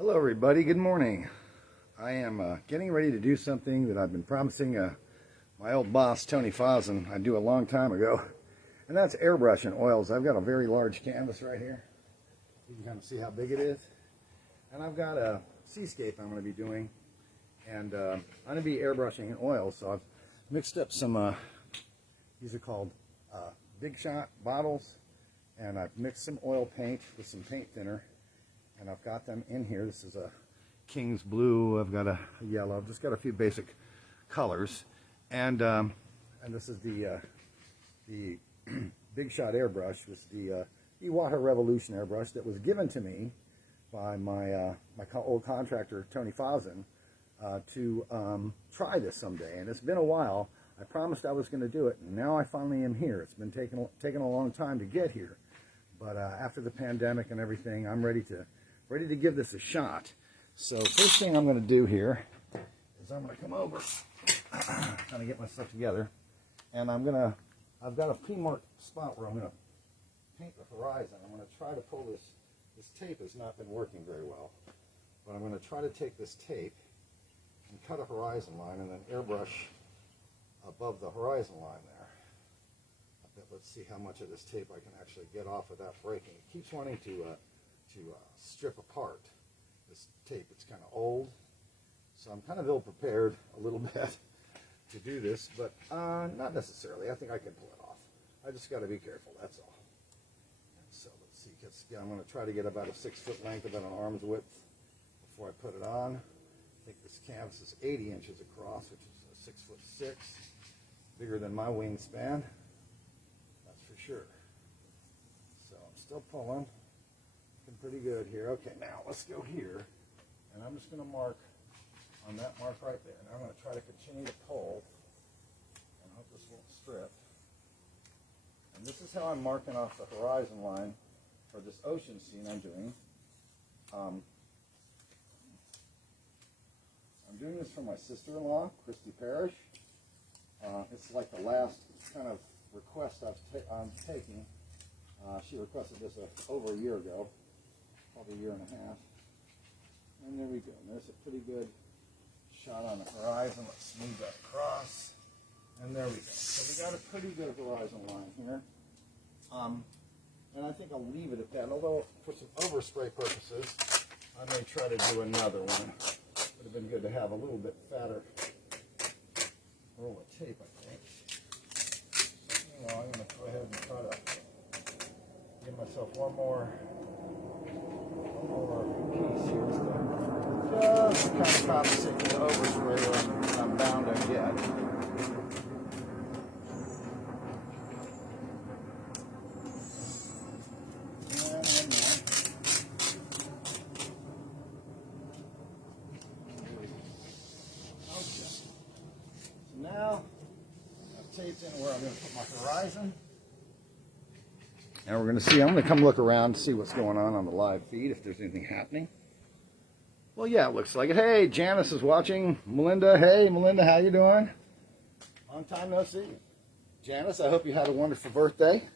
Hello everybody, good morning. I am getting ready to do something that I've been promising my old boss Tony Fozen I'd do a long time ago, and that's airbrushing oils. I've got a very large canvas right here. You can kind of see how big it is. And I've got a seascape I'm going to be doing, and I'm going to be airbrushing in oils. So I've mixed up some, these are called Big Shot bottles, and I've mixed some oil paint with some paint thinner. And I've got them in here. This is a King's Blue. I've got a yellow. I've just got a few basic colors. And this is the Big Shot airbrush. This is the Iwata Revolution airbrush that was given to me by my old contractor Tony Fozen to try this someday. And it's been a while. I promised I was going to do it, and now I finally am here. It's been taking a long time to get here, but after the pandemic and everything, I'm ready to give this a shot. So first thing I'm going to do here is I'm going to come over, kind of get myself together, and I've got a pre-marked spot where I'm going to paint the horizon. I'm going to try to pull this. This tape has not been working very well, but I'm going to try to take this tape and cut a horizon line and then airbrush above the horizon line there. Let's see how much of this tape I can actually get off without breaking. It keeps wanting to strip apart this tape. It's kind of old, so I'm kind of ill-prepared a little bit to do this, but not necessarily. I think I can pull it off. I just got to be careful, that's all. So let's see. I'm going to try to get about a 6-foot length, about an arm's width before I put it on. I think this canvas is 80 inches across, which is a 6'6", bigger than my wingspan. Sure. So I'm still pulling. Looking pretty good here. Okay, now let's go here. And I'm just going to mark on that mark right there. And I'm going to try to continue to pull and hope this won't strip. And this is how I'm marking off the horizon line for this ocean scene I'm doing. I'm doing this for my sister-in-law, Christy Parrish. It's like the last kind of request I'm taking. She requested this over a year ago, probably a year and a half. And there we go. And there's a pretty good shot on the horizon. Let's smooth that across. And there we go. So we got a pretty good horizon line here. And I think I'll leave it at that. Although for some overspray purposes, I may try to do another one. Would have been good to have a little bit fatter roll of tape, I think. I'm going to go ahead and try to give myself one more piece here just to kind of compensate for the overspray I'm bound to get. Okay. So now taped in where I'm going to put my horizon. And we're going to see, I'm going to come look around to see what's going on the live feed, if there's anything happening. Well, yeah, it looks like it. Hey, Janice is watching. Melinda, hey, Melinda, how you doing? Long time no see. Janice, I hope you had a wonderful birthday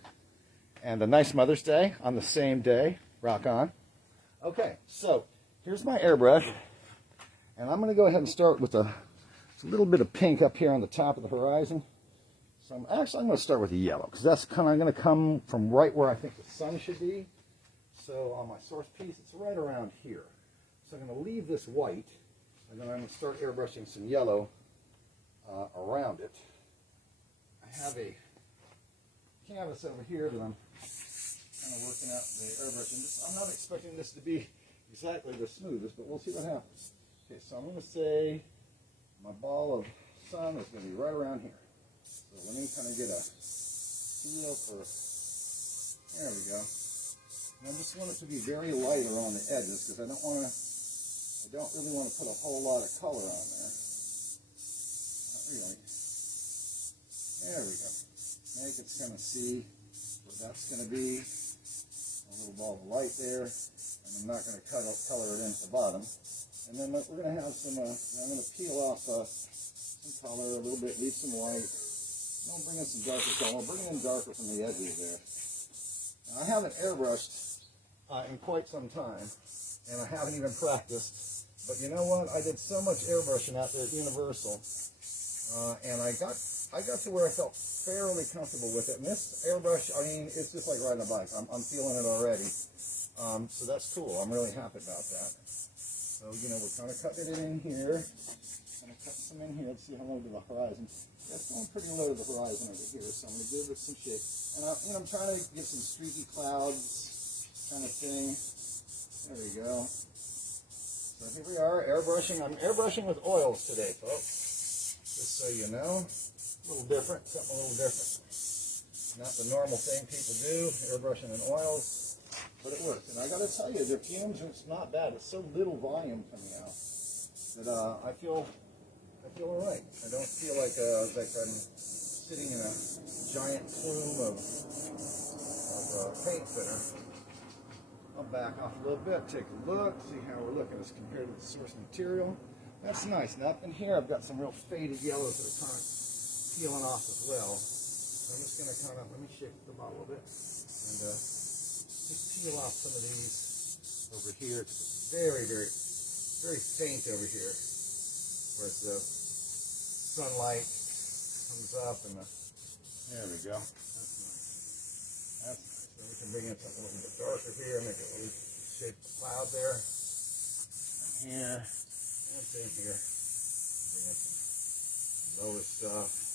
and a nice Mother's Day on the same day. Rock on. Okay, so here's my airbrush. And I'm going to go ahead and start with a little bit of pink up here on the top of the horizon. So I'm going to start with the yellow, because that's kind of going to come from right where I think the sun should be. So on my source piece, it's right around here. So I'm going to leave this white, and then I'm going to start airbrushing some yellow around it. I have a canvas over here that I'm kind of working out the airbrushing. I'm not expecting this to be exactly the smoothest, but we'll see what happens. Okay, so I'm going to say my ball of sun is going to be right around here. So let me kind of get a feel for, there we go. And I just want it to be very light around the edges, because I don't really want to put a whole lot of color on there. Not really. There we go. Now you can kind of see what that's going to be. A little ball of light there. And I'm not going to color it in at the bottom. And then we're going to have some, I'm going to peel off some color a little bit, leave some white. I'll bring in some darker color. I'll bring in darker from the edges there. Now, I haven't airbrushed in quite some time, and I haven't even practiced. But you know what? I did so much airbrushing out there at Universal, and I got to where I felt fairly comfortable with it. And this airbrush, I mean, it's just like riding a bike. I'm feeling it already. So that's cool. I'm really happy about that. So, you know, we're kind of cutting it in here. I'm going to cut some in here to see how low to the horizon. Yeah, it's going pretty low to the horizon over here, so I'm going to give it some shape. And I'm trying to get some streaky clouds kind of thing. There we go. So here we are, airbrushing. I'm airbrushing with oils today, folks. Just so you know. A little different, something a little different. Not the normal thing people do, airbrushing in oils, but it works. And I got to tell you, their fumes, it's not bad. It's so little volume coming out that I feel all right. I don't feel like I'm sitting in a giant plume of paint thinner. I'll back off a little bit, take a look, see how we're looking as compared to the source material. That's nice. Now up in here, I've got some real faded yellows that are kind of peeling off as well. So I'm just going to kind of, let me shake the bottle a bit, and just peel off some of these over here. It's very, very, very faint over here, where the sunlight comes up, and there we go. That's nice. That's nice. Then we can bring in something a little bit darker here, make a little shape of cloud there, and here, and same here. Bring in some lower stuff.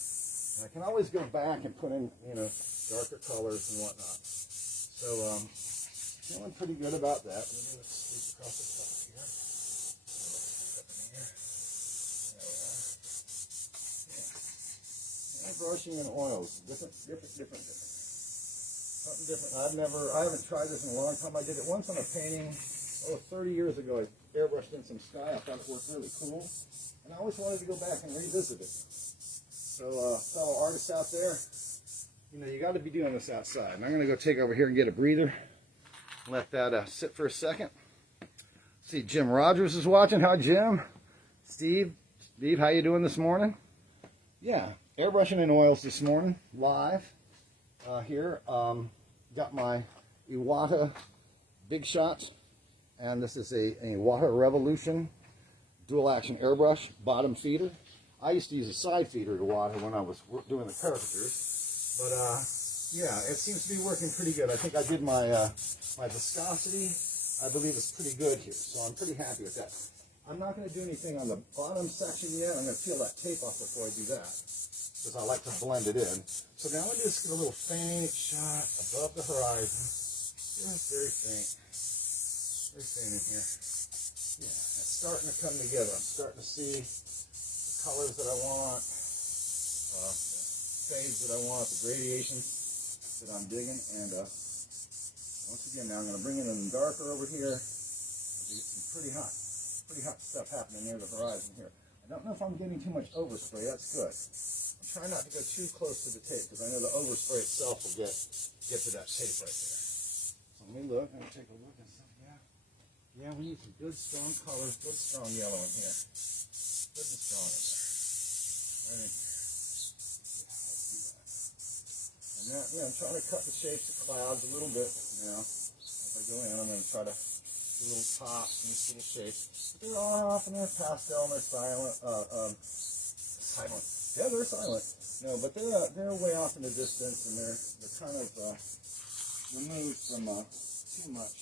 And I can always go back and put in, you know, darker colors and whatnot. So, feeling pretty good about that. Let me do a sweep across the top here. Airbrushing in oils, different. Something different. I haven't tried this in a long time. I did it once on a painting, 30 years ago. I airbrushed in some sky. I thought it worked really cool, and I always wanted to go back and revisit it. So, fellow artists out there, you know, you got to be doing this outside. And I'm going to go take over here and get a breather. Let that sit for a second. See, Jim Rogers is watching. Hi, Jim. Steve, how you doing this morning? Yeah, airbrushing in oils this morning, live here. Got my Iwata Big Shots, and this is a Iwata Revolution dual action airbrush bottom feeder. I used to use a side feeder to water when I was doing the caricatures, but yeah, it seems to be working pretty good. I think I did my my viscosity. I believe it's pretty good here, so I'm pretty happy with that. I'm not going to do anything on the bottom section yet. I'm going to peel that tape off before I do that, because I like to blend it in. So now I'm going to just get a little faint shot above the horizon, just very faint in here. Yeah, it's starting to come together. I'm starting to see colors that I want, the fades that I want, the gradations that I'm digging, and once again, now I'm going to bring it in darker over here. There's some pretty hot stuff happening near the horizon here. I don't know if I'm getting too much overspray. That's good. I'm trying not to go too close to the tape, because I know the overspray itself will get to that tape right there. So let me look. I'm going to take a look and say, yeah, we need some good strong colors, good strong yellow in here. Good and strong in there. Right in here. Yeah, let's do that. And now, I'm trying to cut the shapes of clouds a little bit now. As I go in, I'm going to try to do little tops and little shapes. But they're off and they're pastel and they're silent. Silent. Yeah, they're silent. No, but they're way off in the distance, and they're kind of removed from too much.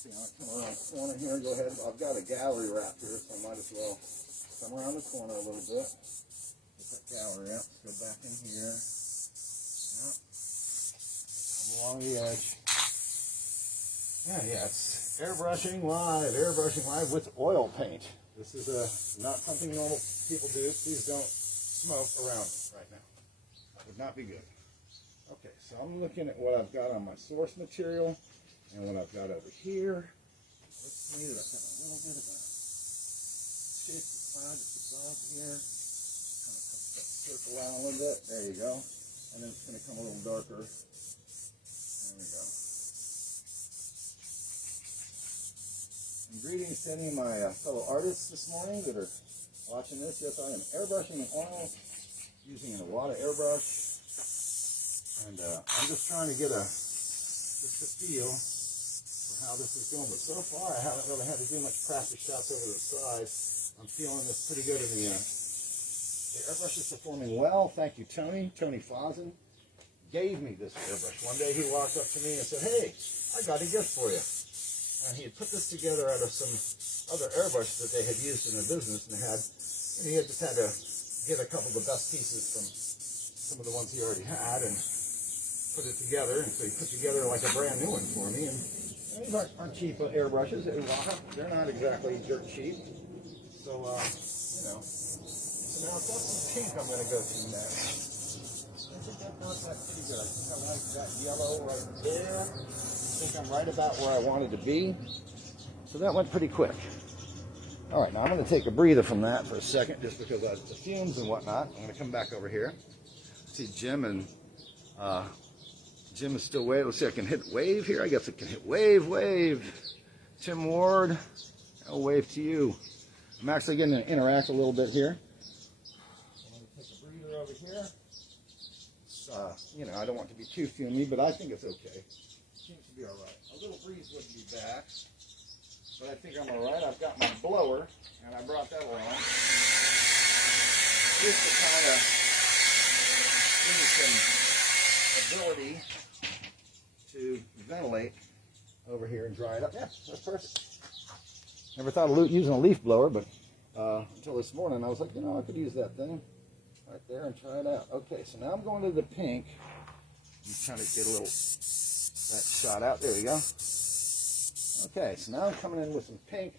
See, I come around the corner here. Go ahead. I've got a gallery wrap here, so I might as well come around the corner a little bit. Get that gallery out. Let's go back in here. Yep. Come along the edge. Yeah, it's airbrushing live with oil paint. This is not something normal people do. Please don't smoke around right now. That would not be good. Okay, so I'm looking at what I've got on my source material and what I've got over here. Let's see that I've got a little bit of a shape of cloud just above here. Kind of put that circle out a little bit. There you go. And then it's going to come a little darker. There we go. And greetings to any of my fellow artists this morning that are watching this. Yes, I am airbrushing in oil using an Iwata airbrush. And I'm just trying to get just a feel for how this is going, but so far I haven't really had to do much practice shots over the side. I'm feeling this pretty good in the end. The airbrush is performing well. Thank you, Tony. Tony Fozen gave me this airbrush. One day he walked up to me and said, "Hey, I got a gift for you." And he had put this together out of some other airbrushes that they had used in their business, and he had just had to get a couple of the best pieces from some of the ones he already had and put it together. And so he put together like a brand new one for me. And these aren't cheap airbrushes at Iwata. They're not exactly dirt cheap. So, you know. So now I've got some pink I'm going to go to next. I think that got that pretty good. I think I like that yellow right there. I think I'm right about where I wanted to be. So that went pretty quick. All right, now I'm going to take a breather from that for a second, just because of the fumes and whatnot. I'm going to come back over here. See Jim, and Jim is still wave. Let's see, I can hit wave here. I guess I can hit wave, wave. Tim Ward, I'll wave to you. I'm actually going to interact a little bit here. I'm going to take a breather over here. You know, I don't want it to be too fumy, but I think it's okay. Seems to be all right. A little breeze wouldn't be bad, but I think I'm all right. I've got my blower, and I brought that along just to kind of give me some ability to ventilate over here and dry it up. Yeah, that's perfect. Never thought of using a leaf blower, but until this morning, I was like, you know, I could use that thing right there and try it out. Okay, so now I'm going to the pink. I'm trying to get a little that shot out. There we go. Okay, so now I'm coming in with some pink.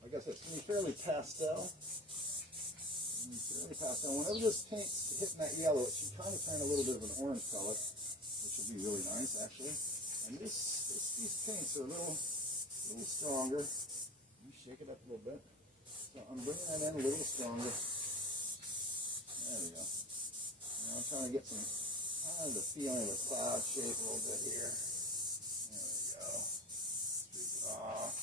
I guess it's going to be fairly pastel. Whenever this pink is hitting that yellow, it should kind of turn a little bit of an orange color, which will be really nice, actually. And these pinks are a little stronger. Let me shake it up a little bit. So I'm bringing that in a little stronger. There we go. Now I'm trying to get some kind of the feeling of a cloud shape a little bit here. There we go. Squeeze it off.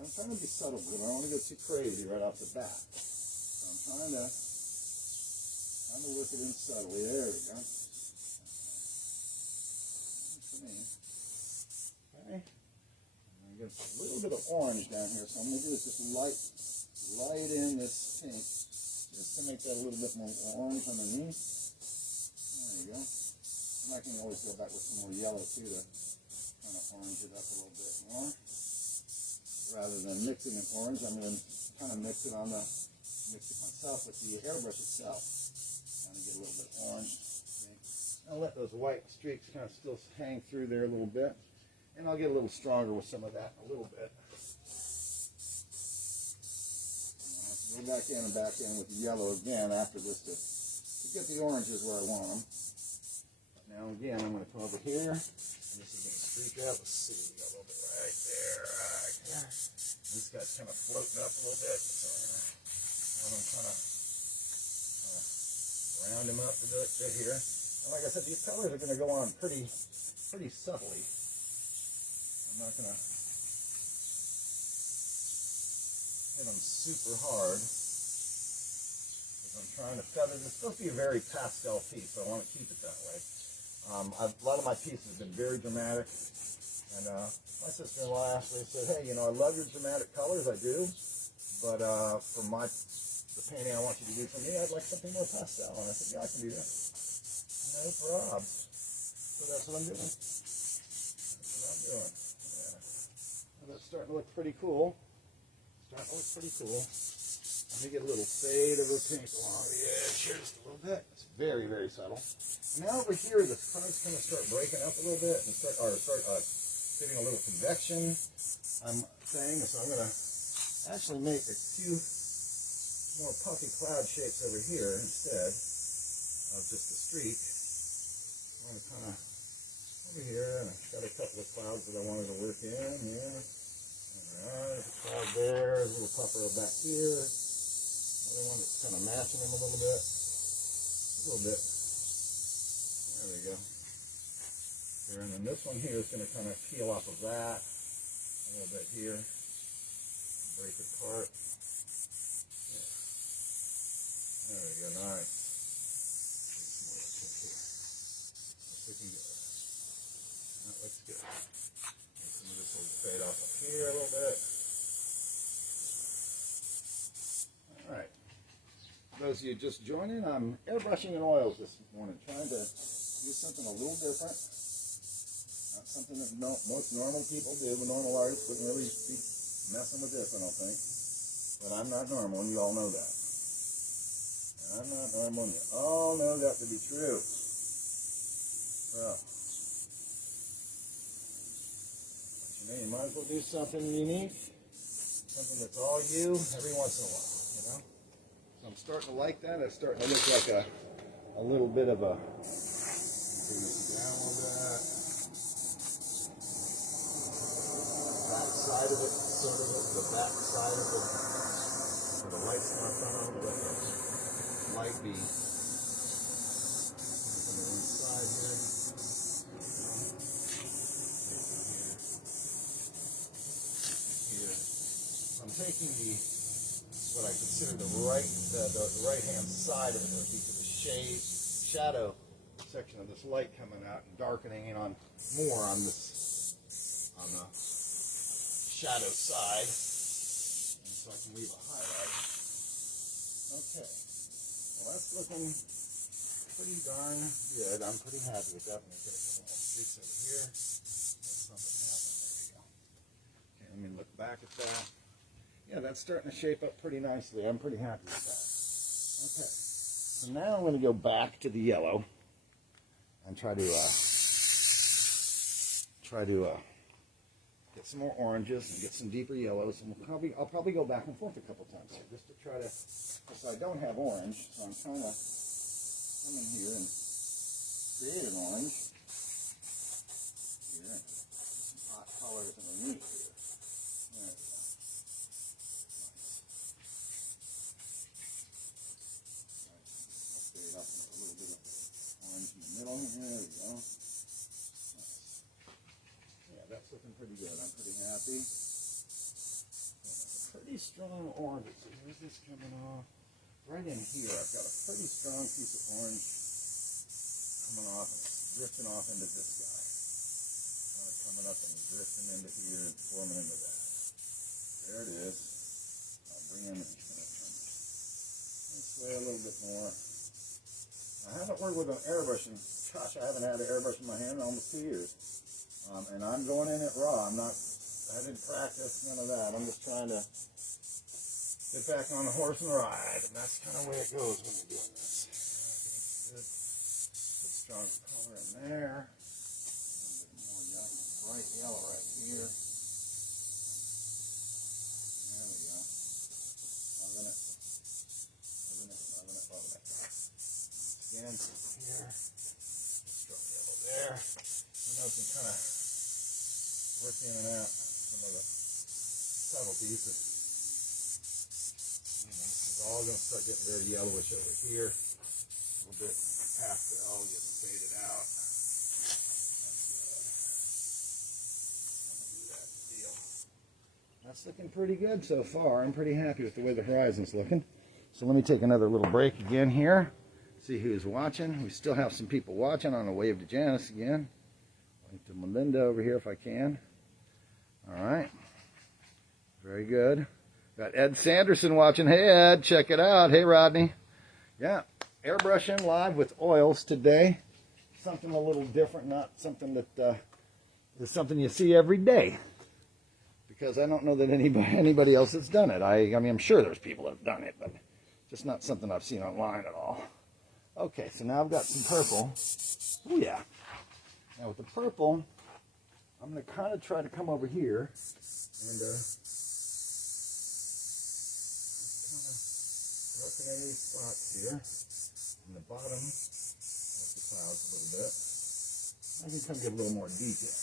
I'm trying to be subtle, but I don't want to go too crazy right off the bat. So I'm trying to work it in subtly. There we go. For me. Okay. I'm going to get a little bit of orange down here, so I'm going to do is just light in this pink, just to make that a little bit more orange underneath. There you go. And I can always go back with some more yellow too to kind of orange it up a little bit more. Rather than mixing it orange, I'm going to kind of mix it myself with the airbrush itself. Kind of get a little bit orange. Okay. I'll let those white streaks kind of still hang through there a little bit. And I'll get a little stronger with some of that a little bit. I'll go back in with the yellow again after this to get the oranges where I want them. But now again, I'm going to come over here. And this is going to streak up. Let's see, we got a little bit right there. This guy's kind of floating up a little bit, so I'm going to kind of round him up a bit here. And like I said, these colors are going to go on pretty subtly. I'm not going to hit them super hard because I'm trying to feather. It's supposed to be a very pastel piece, so I want to keep it that way. A lot of my pieces have been very dramatic. And my sister-in-law actually said, hey, you know, I love your dramatic colors, I do, but for the painting I want you to do for me, I'd like something more pastel. And I said, yeah, I can do that. No problem. So that's what I'm doing. Yeah. Well, that's starting to look pretty cool. Let me get a little fade of a pink along the edge here just a little bit. It's very, very subtle. Now over here, the color's going to start breaking up a little bit and start getting a little convection, I'm saying. So I'm going to actually make a few more puffy cloud shapes over here instead of just a streak. I'm going to kind of over here, and I've got a couple of clouds that I wanted to work in here. Alright, there's a cloud there, there's a little puffer back here. Another one that's kind of matching them a little bit. There we go. Here, and then this one here is going to kind of peel off of that a little bit here. Break it apart. Yeah. There we go, nice. That's looking good. That looks good. And some of this will fade off up here a little bit. Alright. For those of you just joining, I'm airbrushing in oils this morning, trying to do something a little different. Not something that most normal people do. Normal artists wouldn't really be messing with this, I don't think. But I'm not normal, and you all know that. I'm not normal, and you all know that to be true. Well, you might as well do something unique, something that's all you every once in a while, you know? So I'm starting to like that. It's starting to look like a little bit of a, bring this down a little bit. Back side of it, sort of the back side of it, where the light's not on, let the light be on the one side here. Here. So I'm taking what I consider the right hand side of it, would be to the shadow section of this light coming out and darkening it on more on the shadow side, and so I can leave a highlight. Okay, well that's looking pretty darn good. I'm pretty happy with that. I'm going to get a couple more streaks over here. Let something happen. There we go. Okay, let me look back at that. Yeah, that's starting to shape up pretty nicely. I'm pretty happy with that. Okay, so now I'm going to go back to the yellow and try to get some more oranges and get some deeper yellows, and I'll probably go back and forth a couple times here just to try to, because I don't have orange, so I'm trying to come in here and create an orange here, and some hot colors underneath here. There we go. Nice. Fade up a little bit of orange in the middle. There we go. That's looking pretty good. I'm pretty happy. That's a pretty strong orange. So where's this coming off? Right in here, I've got a pretty strong piece of orange coming off and it's drifting off into this guy. Kind of coming up and drifting into here and forming into that. There it is. I'll bring in this this way a little bit more. I haven't worked with an airbrush, and gosh, I haven't had an airbrush in my hand in almost 2 years. And I'm going in it raw. I didn't practice, none of that. I'm just trying to get back on the horse and ride. And that's kind of the way it goes when you're doing this. Good strong color in there. A little bit more bright yellow right here. There we go. Loving it. Again, here. Strong yellow there. And those can kind of work in and out some of the subtleties. This is all going to start getting very yellowish over here. A little bit pastel, getting faded out. That's good. That's looking pretty good so far. I'm pretty happy with the way the horizon's looking. So let me take another little break again here. See who's watching. We still have some people watching. I'm going to wave to Janice again. Wave to Melinda over here if I can. All right. Very good. Got Ed Sanderson watching. Hey, Ed, check it out. Hey, Rodney. Yeah, airbrushing live with oils today. Something a little different, not something that is something you see every day. Because I don't know that anybody else has done it. I mean, I'm sure there's people that have done it, but just not something I've seen online at all. Okay, so now I've got some purple. Oh, yeah. Now with the purple, I'm going to kind of try to come over here and kind of working in these spots here in the bottom of the clouds a little bit. I can kind of give a little more detail.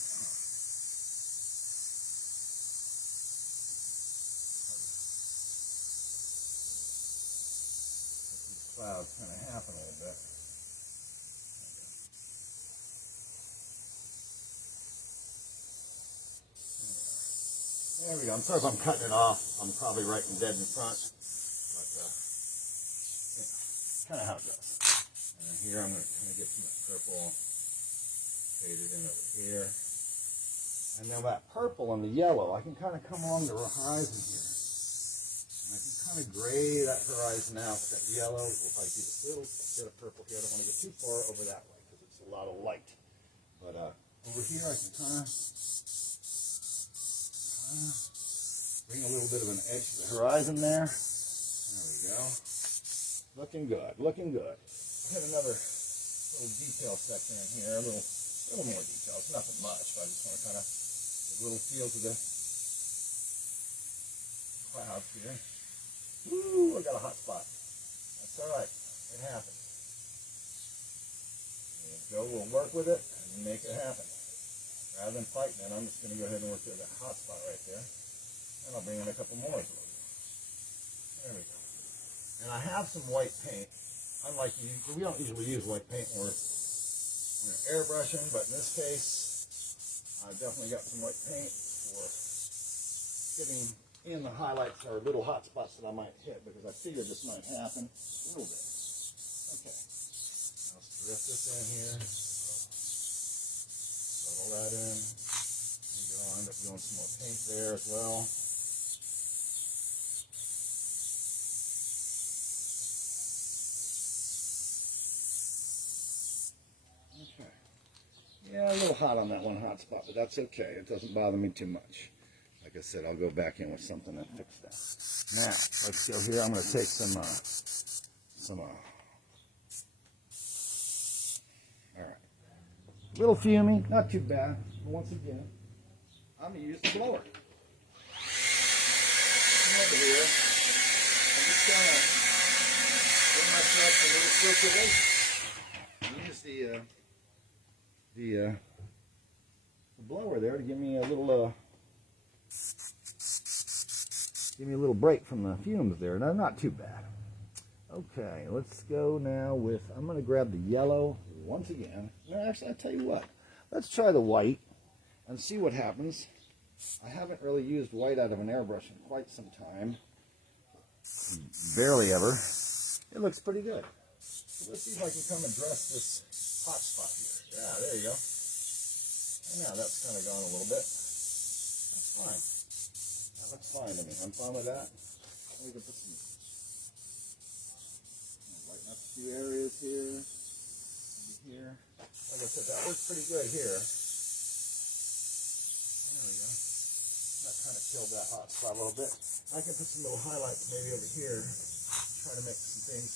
Let these clouds kind of happen a little bit. There we go. I'm sorry if I'm cutting it off. I'm probably writing dead in front, but kind of how it goes. And here I'm going to kind of get some of that purple faded in over here. And now that purple and the yellow, I can kind of come along the horizon here. And I can kind of gray that horizon out with that yellow. If I do this little bit of purple here, I don't want to get too far over that way because it's a lot of light. But over here I can kind of bring a little bit of an edge to the horizon there. There we go. Looking good, looking good. I had another little detail section in here, a little more details, nothing much, but I just want to kind of give a little feel to the clouds here. Woo, I got a hot spot. That's all right, it happens. And Joe will work with it and make it happen. Rather than fighting it, I'm just going to go ahead and work through that hot spot right there. And I'll bring in a couple more as well. There we go. And I have some white paint. Unlike we don't usually use white paint when we're airbrushing, but in this case, I've definitely got some white paint for getting in the highlights or little hot spots that I might hit, because I figured this might happen a little bit. Okay. Let's drift this in here. Settle that in. I'll end up doing some more paint there as well. Okay. Yeah, a little hot on that one hot spot, but that's okay. It doesn't bother me too much. Like I said, I'll go back in with something and fix that. Now, let's go here. I'm going to take some all right. Little fuming, not too bad. But once again, I'm going to use the blower. Come over here. I'm just going to bring myself a little circulation. Use the blower there to give me a little break from the fumes there. No, not too bad. Okay, let's go now with, I'm going to grab the yellow once again. No, actually, I'll tell you what. Let's try the white and see what happens. I haven't really used white out of an airbrush in quite some time. Barely ever. It looks pretty good. So let's see if I can come and dress this hot spot here. Yeah, there you go. And now that's kind of gone a little bit. That's fine. That looks fine to me. I'm fine with that. We can put some, lighten up a few areas here. Maybe here. Like I said, that works pretty good here. There we go. That kind of killed that hot spot a little bit. I can put some little highlights maybe over here. Try to make some things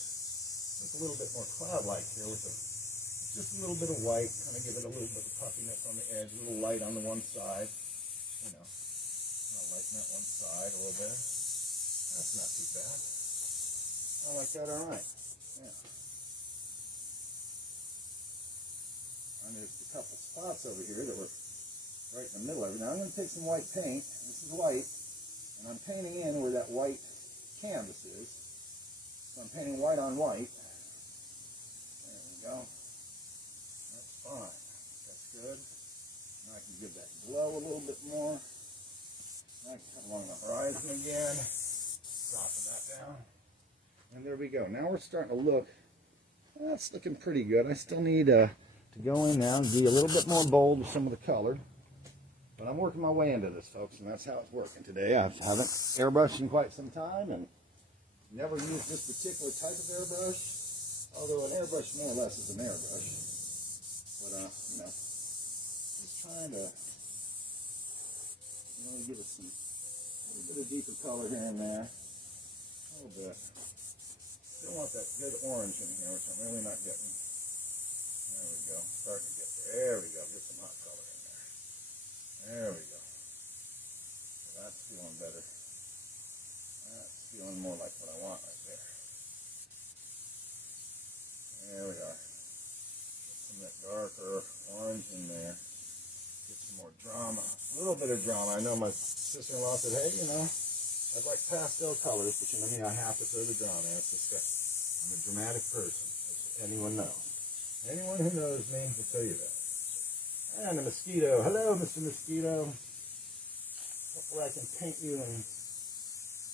look a little bit more cloud-like here with just a little bit of white. Kind of give it a little bit of puffiness on the edge. A little light on the one side. You know. I'll lighten that one side a little bit. That's not too bad. I like that all right. Yeah. And there's a couple spots over here that were right in the middle of it. Now I'm going to take some white paint. This is white. And I'm painting in where that white canvas is. So I'm painting white on white. There we go. That's fine. That's good. Now I can give that glow a little bit more. Now I can come along the horizon again. Dropping that down. And there we go. Now we're starting to look, well, that's looking pretty good. I still need to go in now and be a little bit more bold with some of the color. But I'm working my way into this, folks, and that's how it's working today. I haven't airbrushed in quite some time and never used this particular type of airbrush, although an airbrush more or less is an airbrush. But, you know, just trying to really give it some, a little bit of deeper color here and there. A little bit. Still want that good orange in here, which I'm really not getting. There we go. Starting to get there. There we go. Get some hot color in there. There we go. So that's feeling better. That's feeling more like what I want right there. There we are. Get some of that darker orange in there. Get some more drama. A little bit of drama. I know my sister-in-law said, hey, you know, I'd like pastel colors, but you know me, I have to throw the drama in. It's just I'm a dramatic person, as anyone knows. Anyone who knows me will tell you that. And the mosquito. Hello, Mr. Mosquito. Hopefully I can paint you and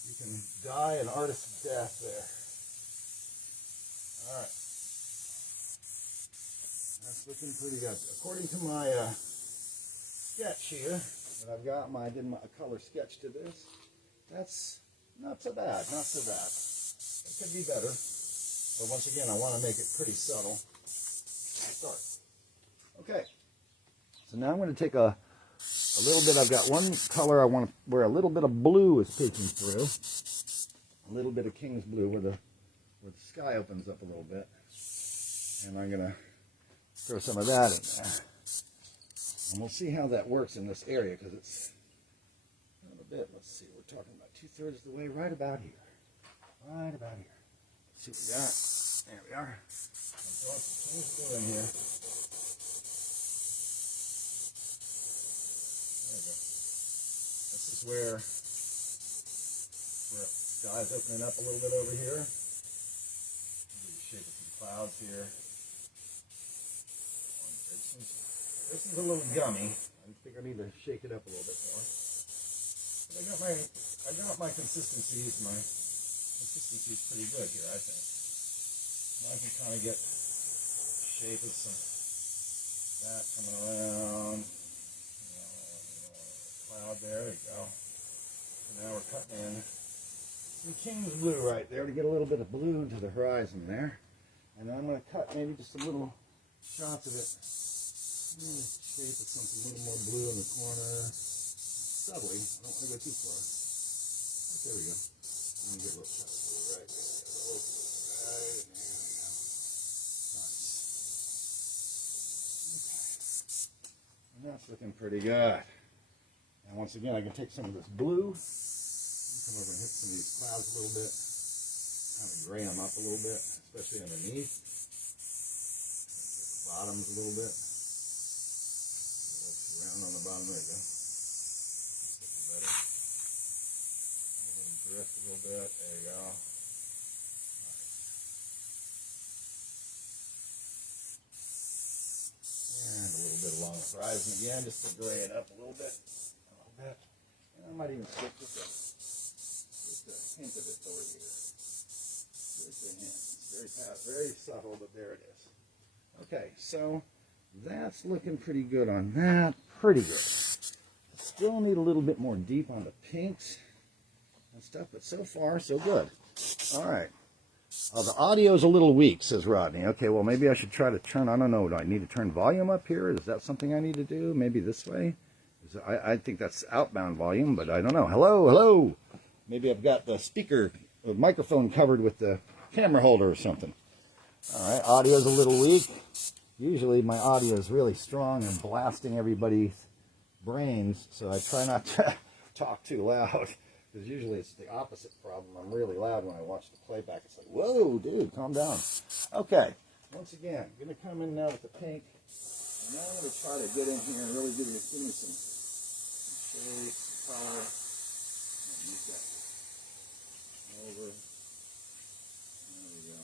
you can die an artist's death there. All right. That's looking pretty good. According to my sketch here, that I've got, I did a color sketch to this. That's not so bad, not so bad. It could be better. But once again, I want to make it pretty subtle. Start. Okay. So now I'm going to take a little bit. I've got one color I want to, where a little bit of blue is peeking through. A little bit of King's blue where the sky opens up a little bit. And I'm going to throw some of that in there. And we'll see how that works in this area, because it's a little bit, let's see, we're talking about 2/3 of the way, right about here. Right about here. Let's see what we got. There we are. I'm throwing some King's blue in here. There we go. This is where the sky's opening up a little bit over here. Give you a shape of some clouds here. This is a little gummy. I think I need to shake it up a little bit more. But I got my consistencies. My consistency is pretty good here, I think. Now I can kind of get shape of some that coming around. Cloud there you go. So now we're cutting in some King's blue right there to get a little bit of blue into the horizon there. And then I'm going to cut maybe just some little shots of it. Shape of something a little more blue in the corner. Subtly. I don't want to go too far. Right, there we go. Let me get a little shot of blue right there. Right, there we go. Nice. Okay. And that's looking pretty good. And once again, I can take some of this blue, come over and hit some of these clouds a little bit, kind of gray them up a little bit, especially underneath. Get the bottoms a little bit. Round on the bottom, there you go. That's looking better. Drift a little bit, there you go. Nice. And a little bit along the horizon again, just to gray it up a little bit. And I might even stick just a hint of it over here. Just a hint. It's very subtle, but there it is. Okay, so that's looking pretty good on that. Pretty good. Still need a little bit more deep on the pinks and stuff, but so far, so good. All right. Oh, the audio's a little weak, says Rodney. Okay, well, maybe I should try to turn, I don't know, do I need to turn volume up here? Is that something I need to do? Maybe this way? I think that's outbound volume, but I don't know. Hello, hello. Maybe I've got the speaker, the microphone covered with the camera holder or something. All right, audio's a little weak. Usually my audio is really strong and blasting everybody's brains, so I try not to talk too loud, because usually it's the opposite problem. I'm really loud when I watch the playback. It's like, whoa, dude, calm down. Okay, once again, I'm going to come in now with the pink, and now I'm going to try to get in here and really give me some shape, some color, and use that over. There we go.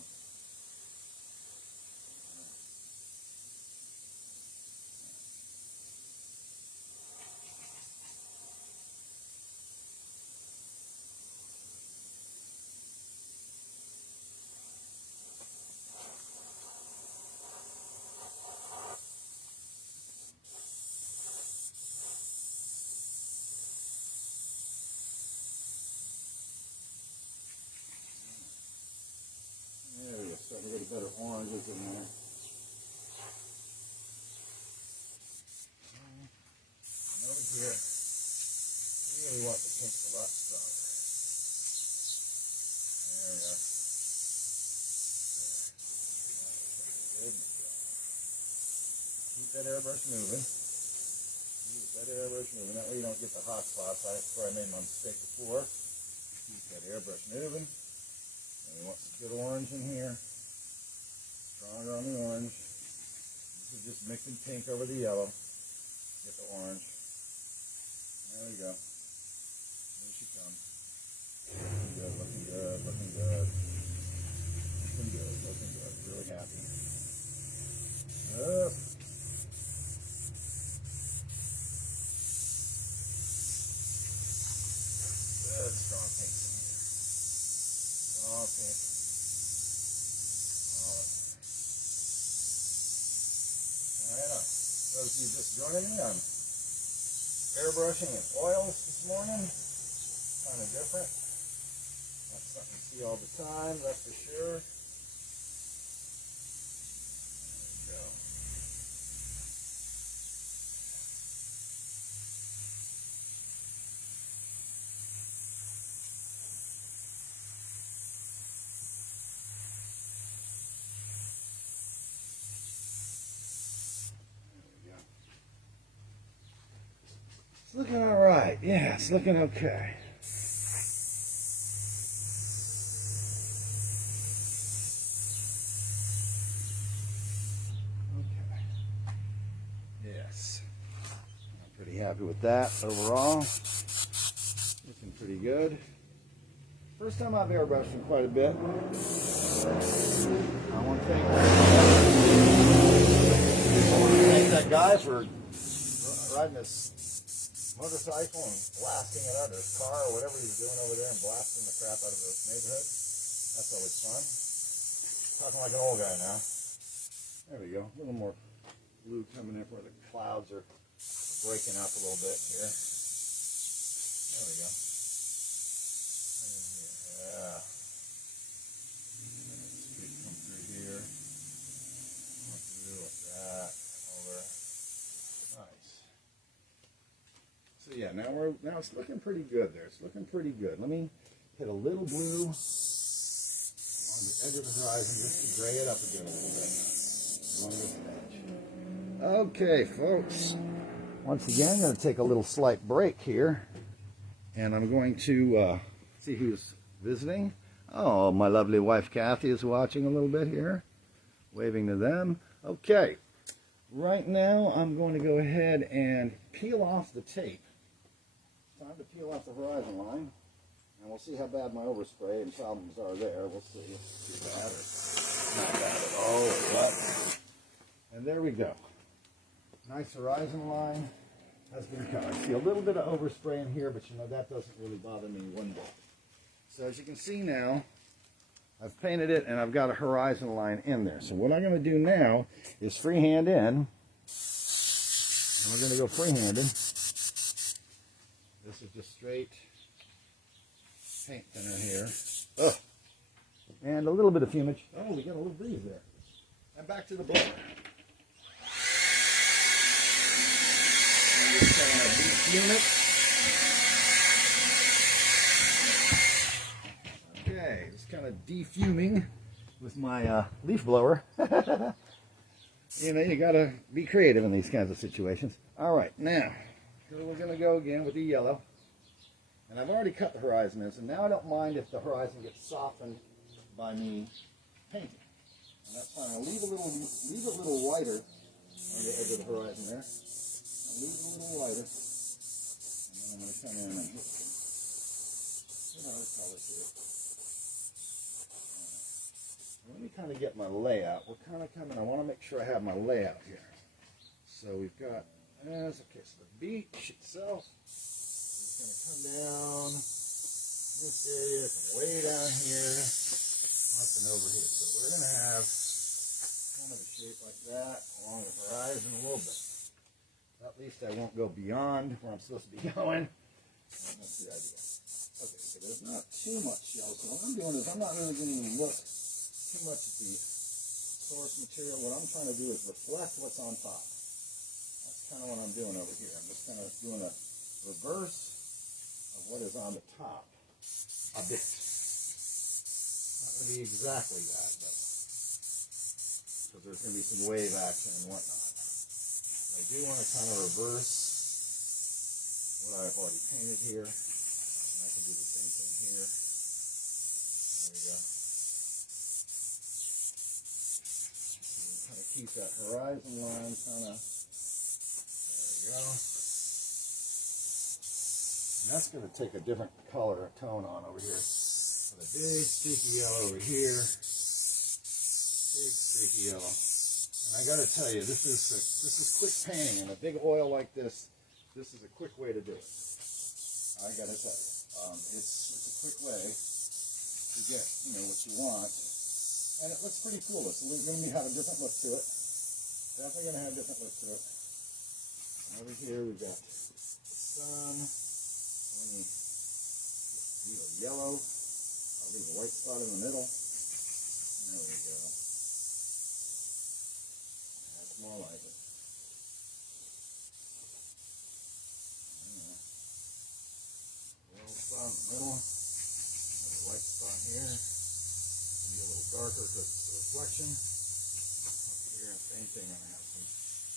There we go, starting to get better oranges in there. And over here, really want the pink a lot stronger. There we are. There. Good. Keep that airbrush moving. Keep that airbrush moving. That way you don't get the hot spots. That's where I made my mistake before. Keep that airbrush moving. And we want some good orange in here. Stronger on the orange. This is just mixing pink over the yellow. Get the orange. There we go. Here she comes. Looking good, looking good, looking good. Looking good, looking good. Really happy. Up. Right on. Those of you just joining me, I'm airbrushing in oils this morning. Kind of different. Not something you see all the time, that's for sure. There we go. It's looking all right. Yeah, it's looking okay. Okay. Yes. I'm pretty happy with that overall. Looking pretty good. First time I've airbrushed in quite a bit. I want to thank that guy for riding his motorcycle and blasting it out of his car or whatever he's doing over there and blasting the crap out of the neighborhood. That's always fun. Talking like an old guy now. There we go. A little more blue coming in where the clouds are breaking up a little bit here. There we go. Yeah. Let's come through here. Come through like that. Over. Nice. So yeah, now it's looking pretty good there. It's looking pretty good. Let me hit a little blue on the edge of the horizon just to gray it up again a little bit along this edge. Okay, folks. Once again, I'm going to take a little slight break here, and I'm going to see who's visiting. Oh, my lovely wife Kathy is watching a little bit here, waving to them. Okay, right now I'm going to go ahead and peel off the tape. Time to peel off the horizon line, and we'll see how bad my overspray and problems are there. We'll see if it's too bad or not bad at all, but, and there we go. Nice horizon line has been cut. I see a little bit of overspray in here, but you know that doesn't really bother me one bit. So as you can see now, I've painted it and I've got a horizon line in there. So what I'm going to do now is freehand in, and we're going to go freehanded. This is just straight paint thinner here. Ugh. And a little bit of fumage. Oh, we got a little breeze there. And back to the blower. Just defume it. Okay, just kind of defuming with my leaf blower. You know, you gotta be creative in these kinds of situations. All right, now here we're gonna go again with the yellow, and I've already cut the horizon in, so now I don't mind if the horizon gets softened by me painting, and that's fine. I'll leave it a little whiter on the edge of the horizon there. Leave it a little lighter, and then I'm going to come in and hit some color to it. Let me kind of get my layout. We're kind of coming, I want to make sure I have my layout here. So we've got, okay, so the beach itself is going to come down this area, come way down here, up and over here. So we're going to have kind of a shape like that along the horizon a little bit. At least I won't go beyond where I'm supposed to be going. That's the idea. Okay, so there's not too much yellow. So what I'm doing is I'm not really going to even look too much at the source material. What I'm trying to do is reflect what's on top. That's kind of what I'm doing over here. I'm just kind of doing a reverse of what is on the top a bit. Not going to be exactly that, but because there's going to be some wave action and whatnot. I do want to kind of reverse what I've already painted here. And I can do the same thing here. There we go. So kind of keep that horizon line kind of, there we go. And that's going to take a different color or tone on over here. Got a big streaky yellow over here. Big streaky yellow. And I got to tell you, this is quick painting, and a big oil like this is a quick way to do it. I got to tell you, it's a quick way to get what you want, and it looks pretty cool. It's going to have a different look to it. Definitely going to have different looks to it. And over here we've got the sun. Let me leave a yellow. I'll leave a white spot in the middle. There we go. That's more like it. Yellow spot in the middle. There's a white spot here. Maybe a little darker because it's the reflection. Here, same thing. I'm going to have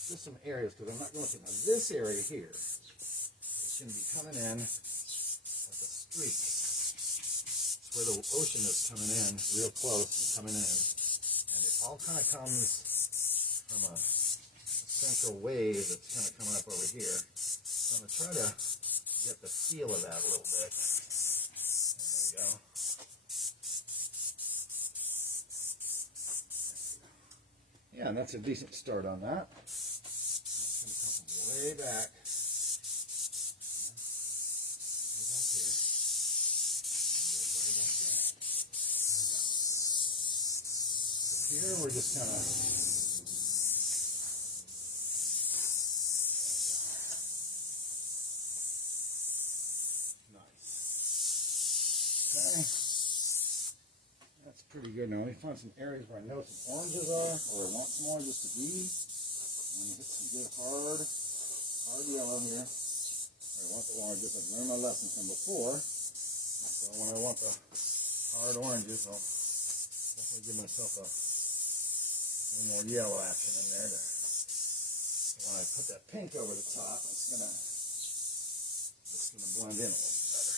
just some areas because I'm not going to. Now this area here is going to be coming in like a streak. It's where the ocean is coming in, real close and coming in. And it all kind of comes from a central wave that's kind of coming up over here. So I'm going to try to get the feel of that a little bit. There we go. Yeah, and that's a decent start on that. Way back. Way back here. Way back there. So here we're just kind of nice. Okay. That's pretty good. Now let me find some areas where I know some oranges are, or I want some more just to be. And hit some good hard yellow here. I want the oranges. I've learned my lesson from before. So when I want the hard oranges, I'll definitely give myself a little more yellow action in there. So when I put that pink over the top, it's gonna blend in a little bit better.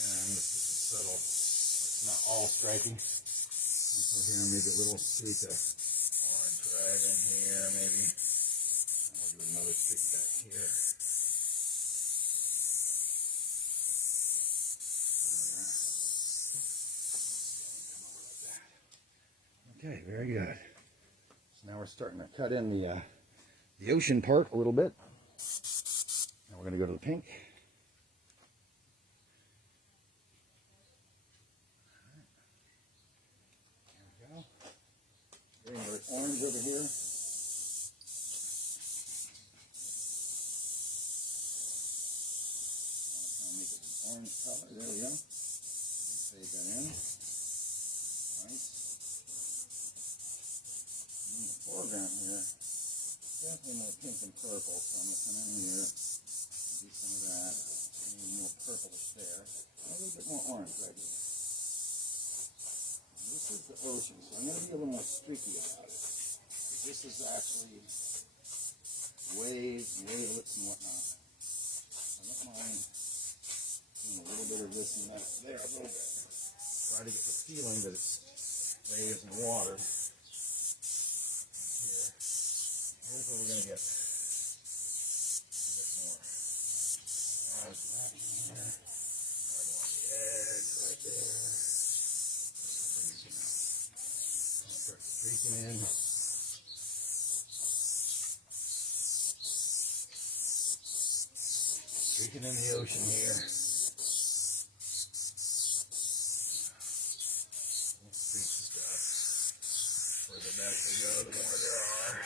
And this is subtle. It's not all striping. So here, maybe a little streak of orange right in here, maybe. Another streak back here. Okay, very good. So now we're starting to cut in the ocean part a little bit. Now we're going to go to the pink. There we go. Getting another orange over here. Orange color, there we go. Fade that in. Nice. In the foreground here, definitely more pink and purple, so I'm going to come in here and do some of that. Maybe more purplish there. A little bit more orange right here. And this is the ocean, so I'm going to be a little more streaky about it. Because this is actually waves and wavelets and whatnot. I don't mind a little bit of this and that there, a little bit. Try to get the feeling that it's waves and water. Here. Here's where we're going to get a bit more. There's that here. Right along the edge, right there. Start streaking in. Streaking in the ocean here. Back we go, the more there are. There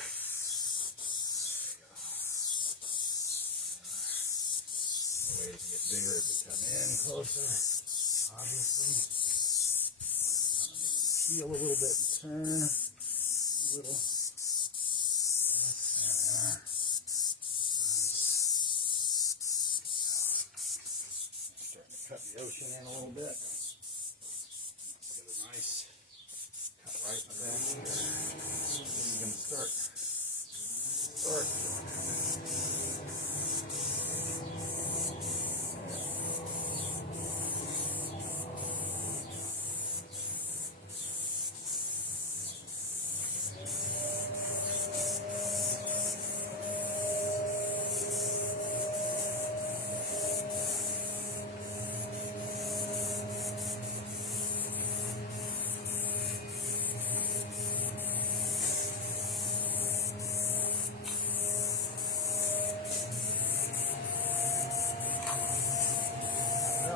you go. The waves get bigger as they come in closer, obviously. Kind of make them peel a little bit and turn a little. Yes, there we are. Nice. Starting to cut the ocean in a little bit. Let's get a nice cut right in the back here. This is going to start.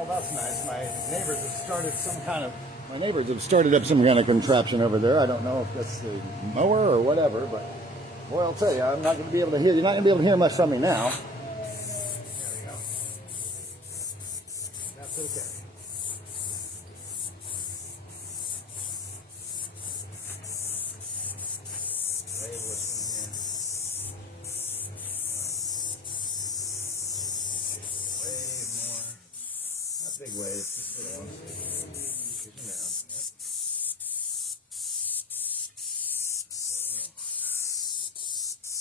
That's nice. My neighbors have started up some kind of contraption over there. I don't know if that's the mower or whatever, but Boy, I'll tell you, I'm not going to be able to hear. You're not going to be able to hear much from me now. There we go. That's okay. Wave listen here. Wave more. Not big waves, just little ones. Keep them down. Yep.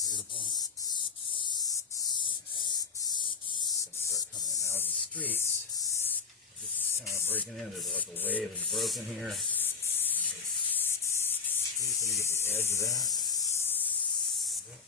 Beautiful. Gonna start coming in. Now these streets, this is kind of breaking in. There's like a wave is broken here. Streets, let me get the edge of that. Yep.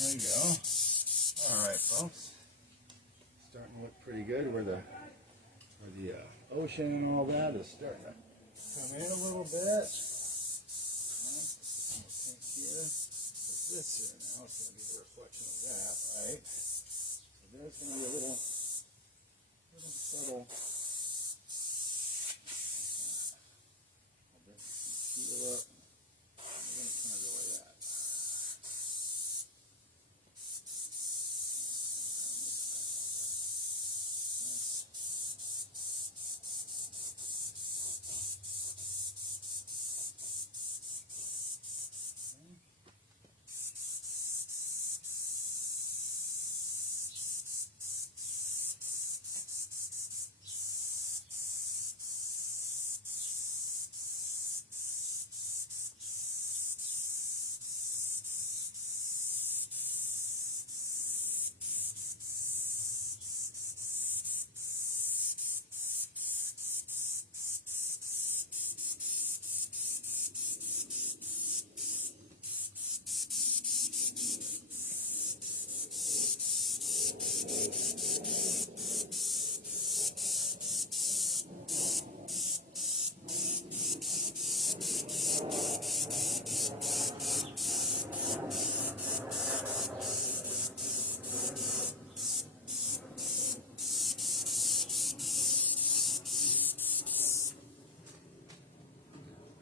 There you go. All right, folks. Starting to look pretty good where the ocean and all that is starting to come in a little bit. Pink here. There's this here now. It's going to be the reflection of that, right? So there's going to be a little subtle. I'll bring some heater up. I'm going to kind of relay that.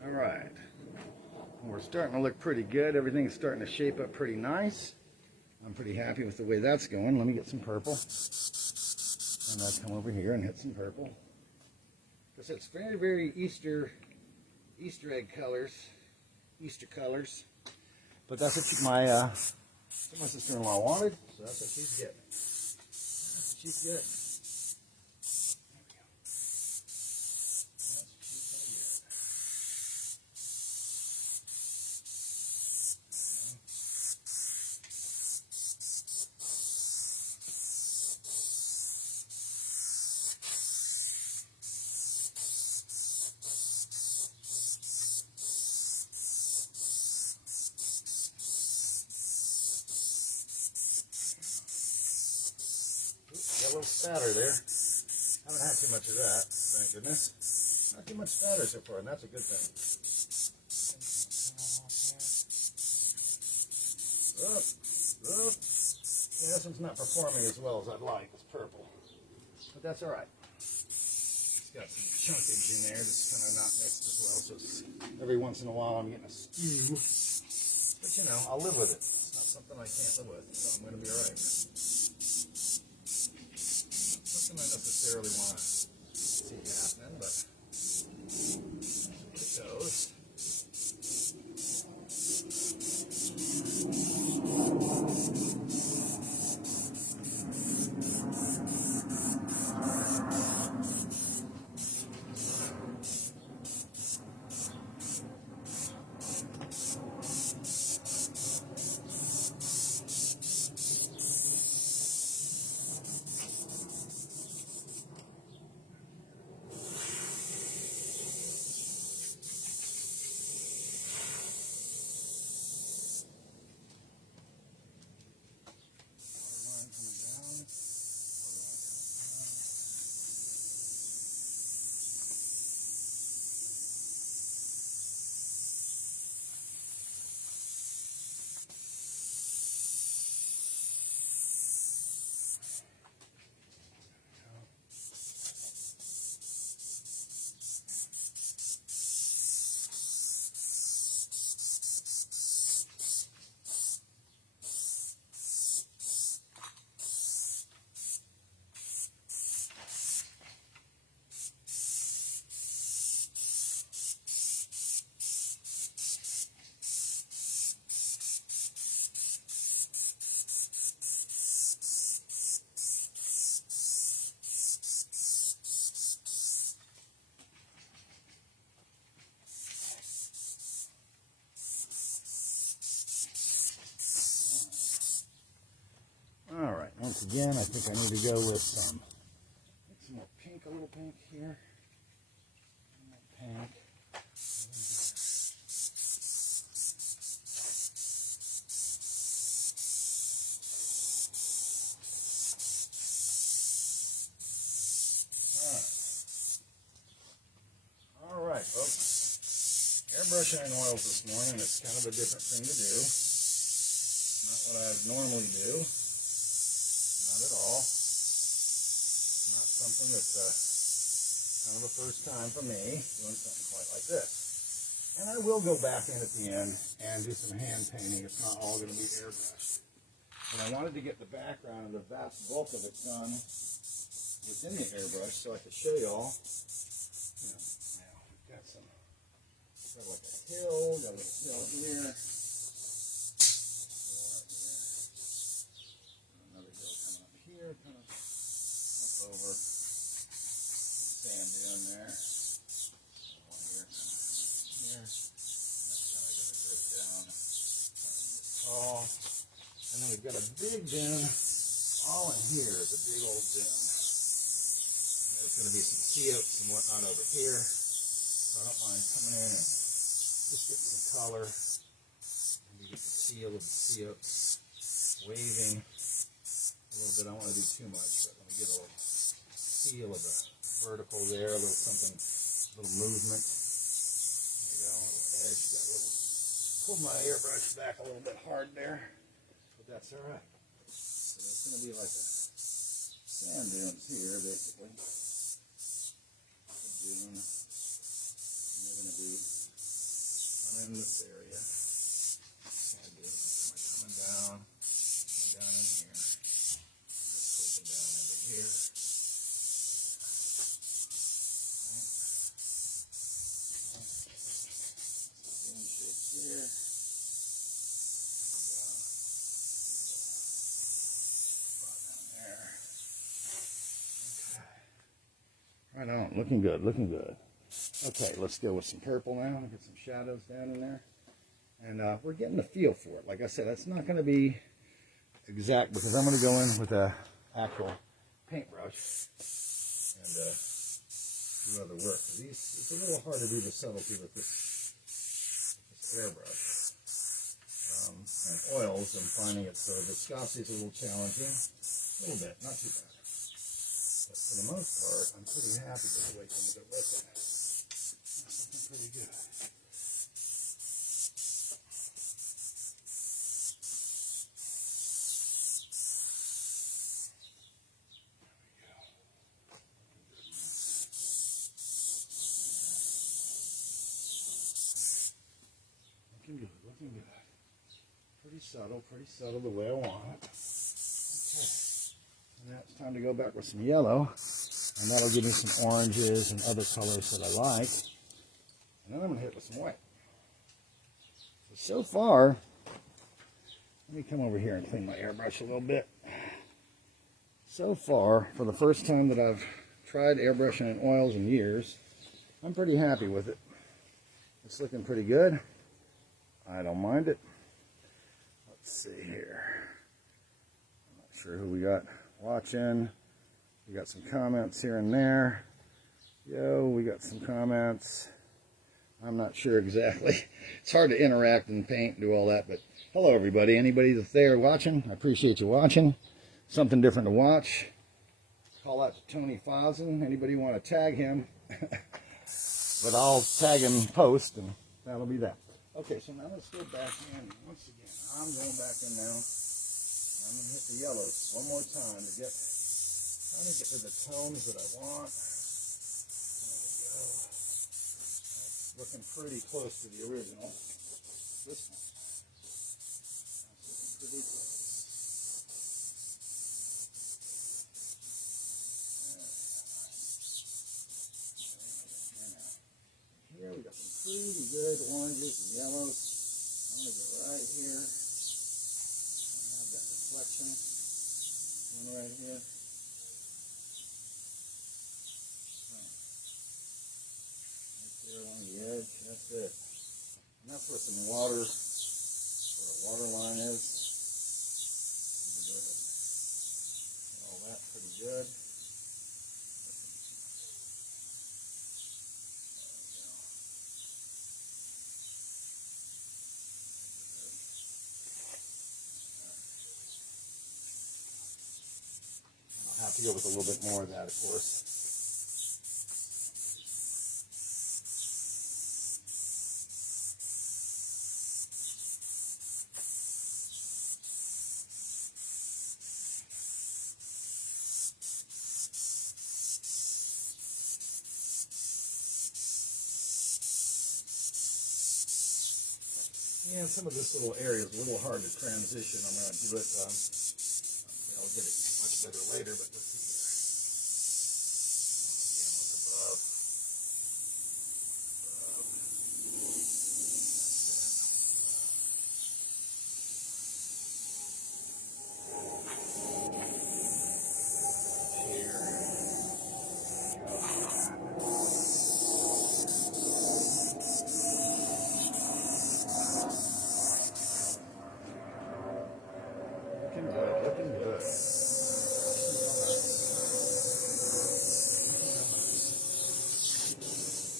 All right, we're starting to look pretty good. Everything's starting to shape up pretty nice. I'm pretty happy with the way that's going. Let me get some purple. And I'll come over here and hit some purple. Because it's very, very Easter egg colors, Easter colors. But that's what my sister-in-law wanted, so that's what she's getting. That's what she's getting. Got a little spatter there. Haven't had too much of that, thank goodness. Not too much spatter so far, and that's a good thing. Yeah, this one's not performing as well as I'd like. It's purple, but that's all right. It's got some chunkage in there that's kind of not mixed as well, so it's, every once in a while I'm getting a skew. But you know, I'll live with it. It's not something I can't live with, so I'm going to be all right. Something I necessarily want to see happening, but that's the way it goes. once again, I think I need to go with some more pink, a little pink here. Pink. All right, folks. Airbrushing in oils this morning. It's kind of a different thing to do. Not what I normally do. Not at all. Not something that's kind of a first time for me, doing something quite like this. And I will go back in at the end and do some hand painting. It's not all going to be airbrushed. But I wanted to get the background, the vast bulk of it done within the airbrush so I could show you all. You know, now we've got some, got like a hill, got a little hill here. Another hill coming up here, kind of up over. Sand dune there. One here, here. That's kind of going to drip down, kind of tall. And then we've got a big dune. All in here is a big old dune. And there's going to be some sea oats and whatnot over here. So I don't mind coming in and just get some color. Maybe get the seal of the sea oats waving a little bit. I don't want to do too much, but let me get a little seal of the vertical there, a little something, a little movement. There you go, a little edge. Got a little, pulled my airbrush back a little bit hard there, but that's all right. So that's going to be like a sand dunes here, basically. A dune. And they're going to be in this area. Sand dunes coming down in here. Just moving down into here. Right on, looking good, looking good. Okay, let's go with some purple now. Get some shadows down in there. And we're getting the feel for it. Like I said, that's not going to be exact because I'm going to go in with an actual paintbrush and do other work. It's a little hard to do the subtlety with this airbrush. And oils, I'm finding it so viscosity is a little challenging. A little bit, not too bad. But for the most part, I'm pretty happy with the way things are looking. That's looking pretty good. Looking good, looking good. Pretty subtle the way I want it. Okay. And now it's time to go back with some yellow. And that'll give me some oranges and other colors that I like. And then I'm going to hit with some white. So far, let me come over here and clean my airbrush a little bit. So far, for the first time that I've tried airbrushing in oils in years, I'm pretty happy with it. It's looking pretty good. I don't mind it. Let's see here. I'm not sure who we got watching. We got some comments here and there. Yo, we got some comments. I'm not sure exactly. It's hard to interact and paint and do all that, but hello everybody. Anybody that's there watching, I appreciate you watching. Something different to watch. Call out to Tony Fosin. Anybody want to tag him? But I'll tag him post and that'll be that. Okay, so now let's go back in. Once again, I'm going back in now. I'm going to hit the yellows one more time to get, trying to get to the tones that I want. There we go. That's looking pretty close to the original. This one. That's looking pretty close. Here we got some pretty good oranges and yellows. I'm going to go right here. I have that reflection. One right here. Right there along the edge. That's it. And that's where some water, where a water line is. I'm going to go ahead and to go with a little bit more of that, of course. Yeah, some of this little area is a little hard to transition. I'm going to do it. I'll get it much better later, but let's see here. Once again with the above. Looking good, looking good.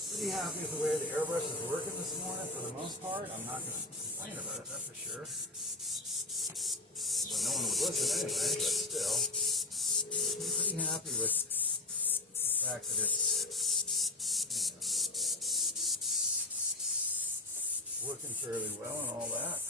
Pretty happy with the way the airbrush is working this morning for the most part. I'm not going to complain about it, that's for sure. But no one would listen anyway, but still. I'm pretty happy with the fact that it's working fairly well and all that.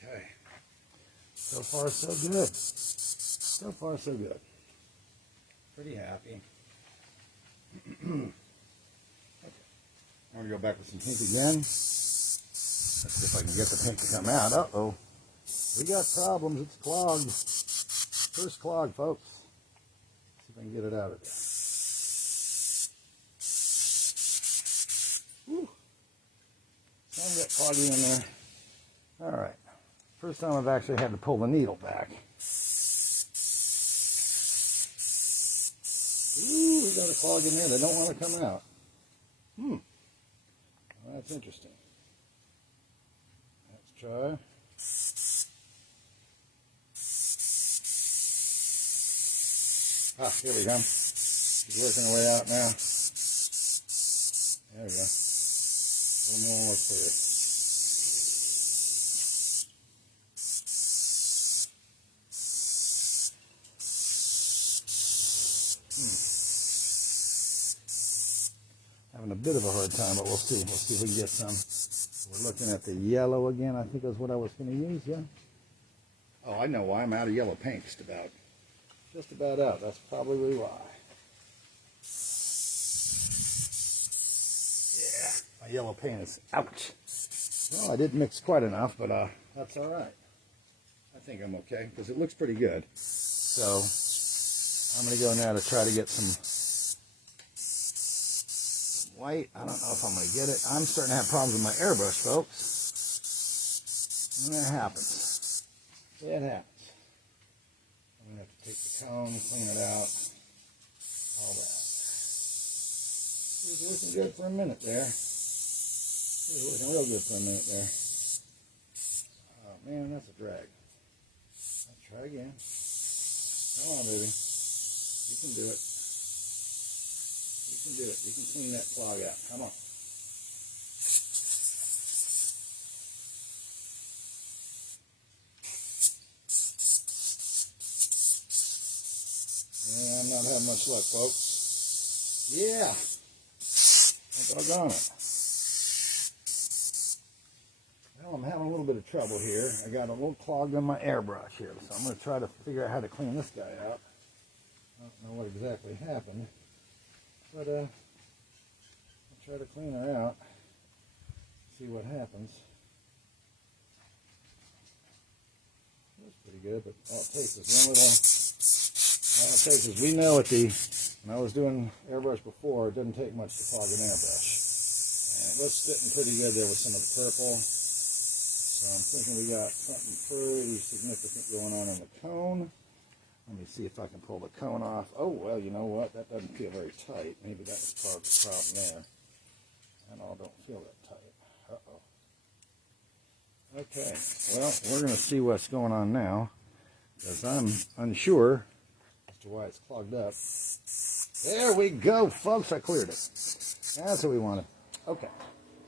Okay. So far, so good. So far, so good. Pretty happy. Okay. I'm going to go back with some pink again. Let's see if I can get the pink to come out. Uh-oh. We got problems. It's clogged. First clog, folks. Let's see if I can get it out of there. Whew. Some got cloggy in there. All right. First time I've actually had to pull the needle back. Ooh, we got a clog in there. They don't want to come out. Well, that's interesting. Let's try. Ah, here we go. She's working her way out now. There we go. A little more clear. Having a bit of a hard time, but we'll see. We'll see if we can get some. We're looking at the yellow again. I think that's what I was going to use, yeah? Oh, I know why. I'm out of yellow paint just about. Just about out. That's probably why. Yeah, my yellow paint is ouch. Well, I didn't mix quite enough, but that's all right. I think I'm okay because it looks pretty good. So I'm going to go now to try to get some white. I don't know if I'm going to get it. I'm starting to have problems with my airbrush, folks. And that happens. It happens. I'm going to have to take the cone, clean it out, all that. It was looking good for a minute there. It was looking real good for a minute there. Oh man, that's a drag. Let's try again. Come on, baby. You can do it. You can do it. You can clean that clog out. Come on. Yeah, I'm not having much luck, folks. Yeah. Doggone it. Well, I'm having a little bit of trouble here. I got a little clog in my airbrush here, so I'm going to try to figure out how to clean this guy out. I don't know what exactly happened, but I'll try to clean her out, see what happens. That's pretty good, but all it takes is one little. All it takes is, we know when I was doing airbrush before, it didn't take much to clog an airbrush. And it was sitting pretty good there with some of the purple. So I'm thinking we got something pretty significant going on in the cone. Let me see if I can pull the cone off. Oh, well, you know what? That doesn't feel very tight. Maybe that was part of the problem there. And all don't feel that tight. Uh-oh. Okay, well, we're going to see what's going on now, because I'm unsure as to why it's clogged up. There we go, folks. I cleared it. That's what we wanted. Okay.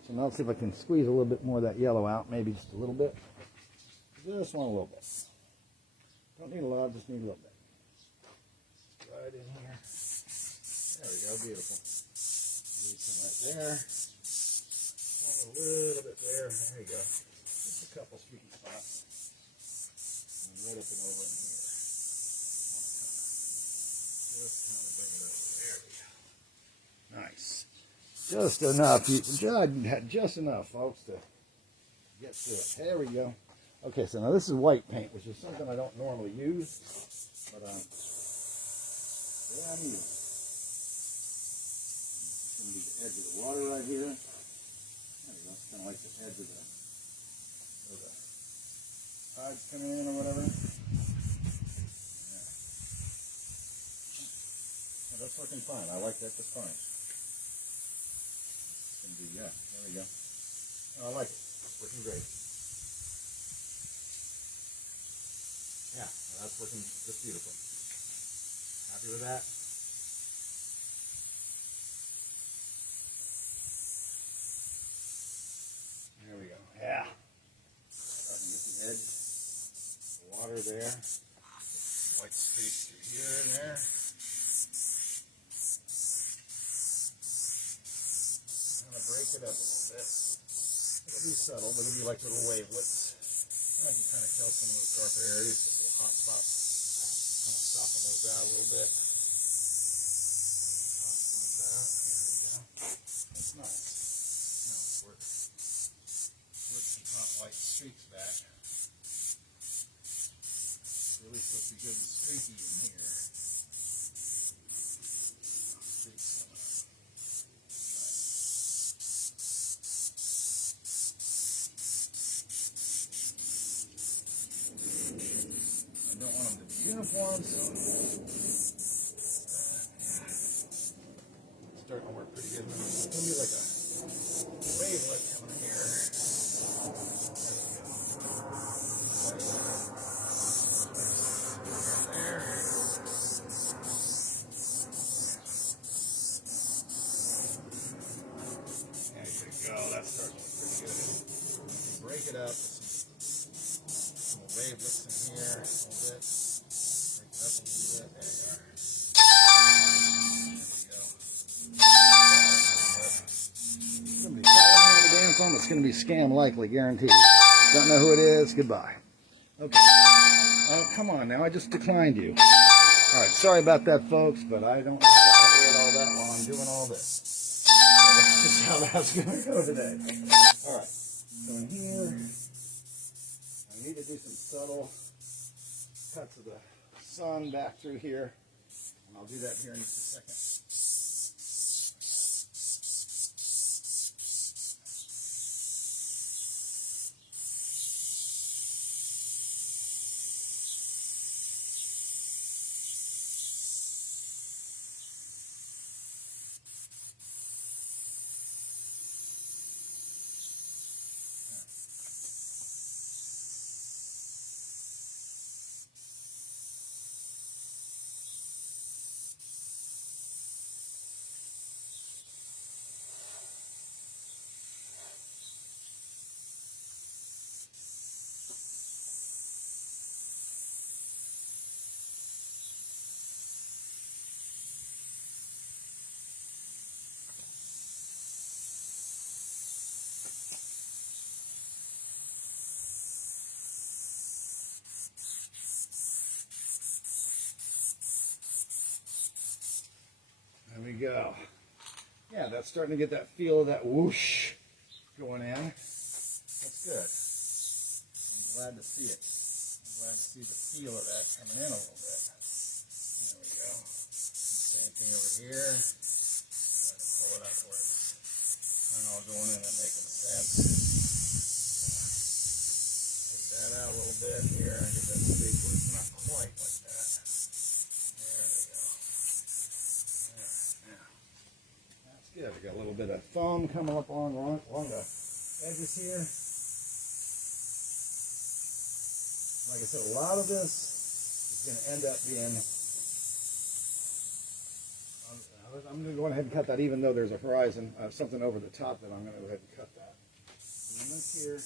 So now let's see if I can squeeze a little bit more of that yellow out. Maybe just a little bit. Just want a little bit. Don't need a lot, just need a little bit. Right in here. There we go, beautiful. Need some right there. A little bit there. There you go. Just a couple streaky spots. And right up and over in here. Just kind of bring it over. There we go. Nice. Just enough. You had just enough, folks, to get to it. There we go. Okay, so now this is white paint, which is something I don't normally use, but yeah, I'm using. It's going to be the edge of the water right here. There we go. It's kind of like the edge of the where the tides come in or whatever. Yeah. Yeah, that's working fine. I like that just fine. Yeah, there we go. Oh, I like it. It's working great. Yeah, that's working just beautiful. Happy with that? There we go. Yeah. Starting to get the edge. The water there. White streaks through here and there. Break it up a little bit. It'll be subtle, but it'll be like little wavelets. I can kind of kill some of those darker areas, those little hot spots. Kind of soften those out a little bit. Soften those out. There we go. That's nice. Now let's work some hot white streaks back. It's really supposed to be good and streaky in here. Streaks coming up. Uniform, so starting to work pretty good. It's going to be like a wavelet coming here. There. There you go. That's starting to look pretty good. Break it up with some wavelets in here a little bit. Up a little bit. There you are. There you go. Somebody calling me on the damn phone. It's going to be scam likely, guaranteed. Don't know who it is. Goodbye. Okay. Oh, come on now. I just declined you. All right. Sorry about that, folks, but I don't know how to operate all that while I'm doing all this. So that's just how that's going to go today. All right. So in here, I need to do some subtle cuts of the sun back through here, and I'll do that here in just a second. There we go. Yeah, that's starting to get that feel of that whoosh going in. That's good. I'm glad to see it. I'm glad to see the feel of that coming in a little bit. There we go. Same thing over here. Try to pull it up where it's kind of all going in and making sense. Take that out a little bit here and get that space where it's not quite like that. There we go. There. Now, that's good. I got a little bit of foam coming up along the edges here. Like I said, a lot of this is going to end up being I'm going to go ahead and cut that, even though there's a horizon, something over the top, that I'm going to go ahead and cut that. And then this here, I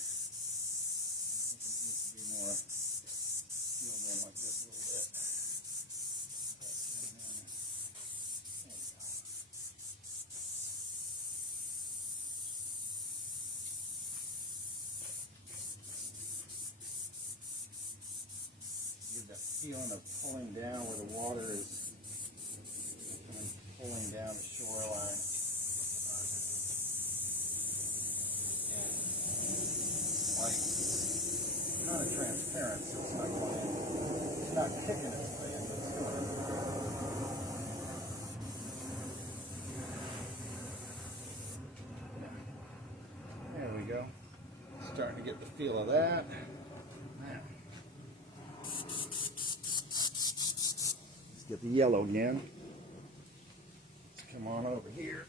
think it needs to be more filled in like this a little bit. There we go. Give that feeling of pulling down where the water is pulling down the shoreline. And like, kind of transparent, so it's not going in. It's not kicking its way in, but it's going in. There we go. Starting to get the feel of that. Now, let's get the yellow again. Let's come on over here.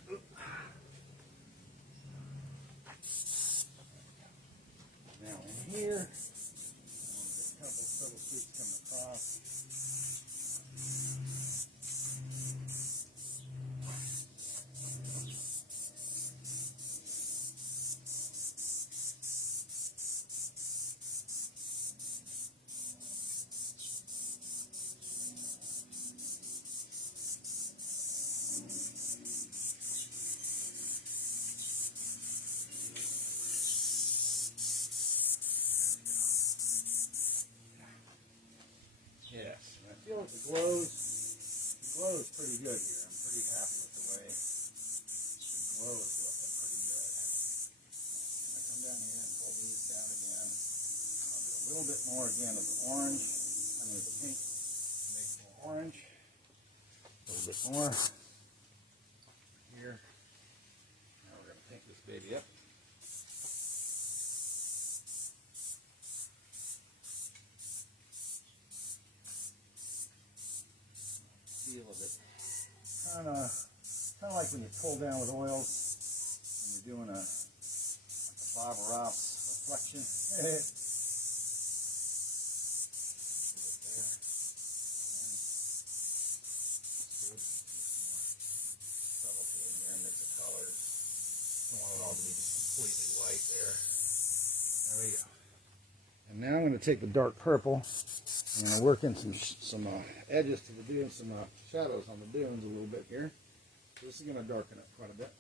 Now in here, a couple subtle streaks coming across. Yes, and I feel like the glows pretty good here. I'm pretty happy with the way the glow is looking pretty good. I'm going to come down here and pull these down again. I'll do a little bit more again of the orange. I mean the pink. Make more orange. A little bit more. Here. Now we're going to pink this baby up. Feel of it. Kind of like when you pull down with oils and you're doing like a Bob Ross reflection. Subtlety in here, mix of colors. Don't want it all to be just completely white there. There we go. And now I'm going to take the dark purple. I'm going to work in some edges to the dunes, some shadows on the dunes a little bit here. So this is going to darken it quite a bit.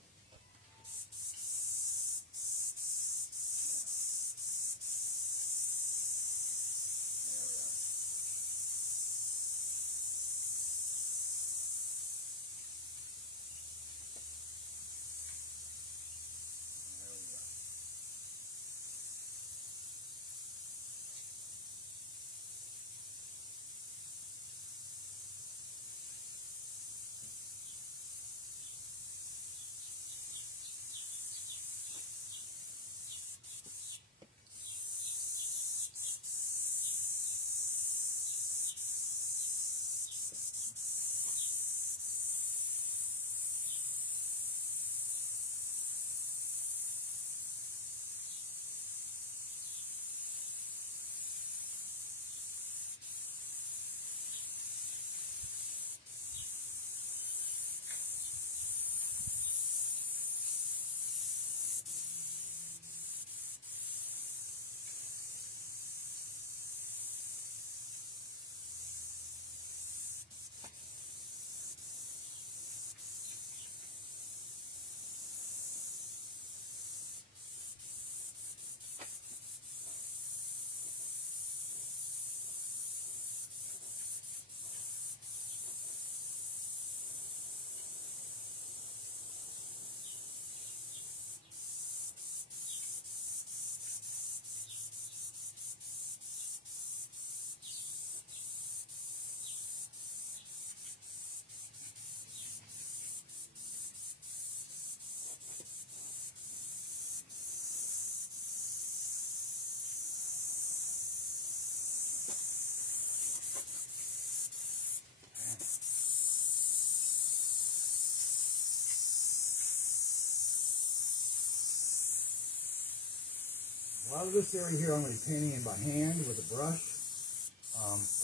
A lot of this area here I'm going to be painting in by hand with a brush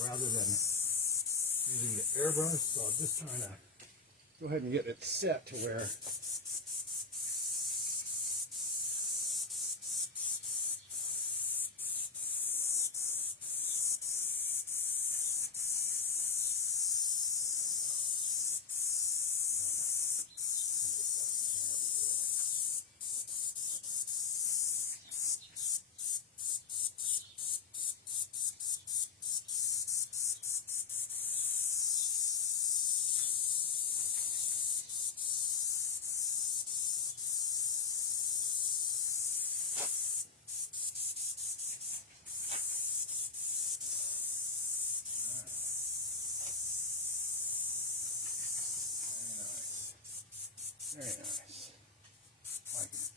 rather than using the airbrush. So I'm just trying to go ahead and get it set to where very nice. Like it.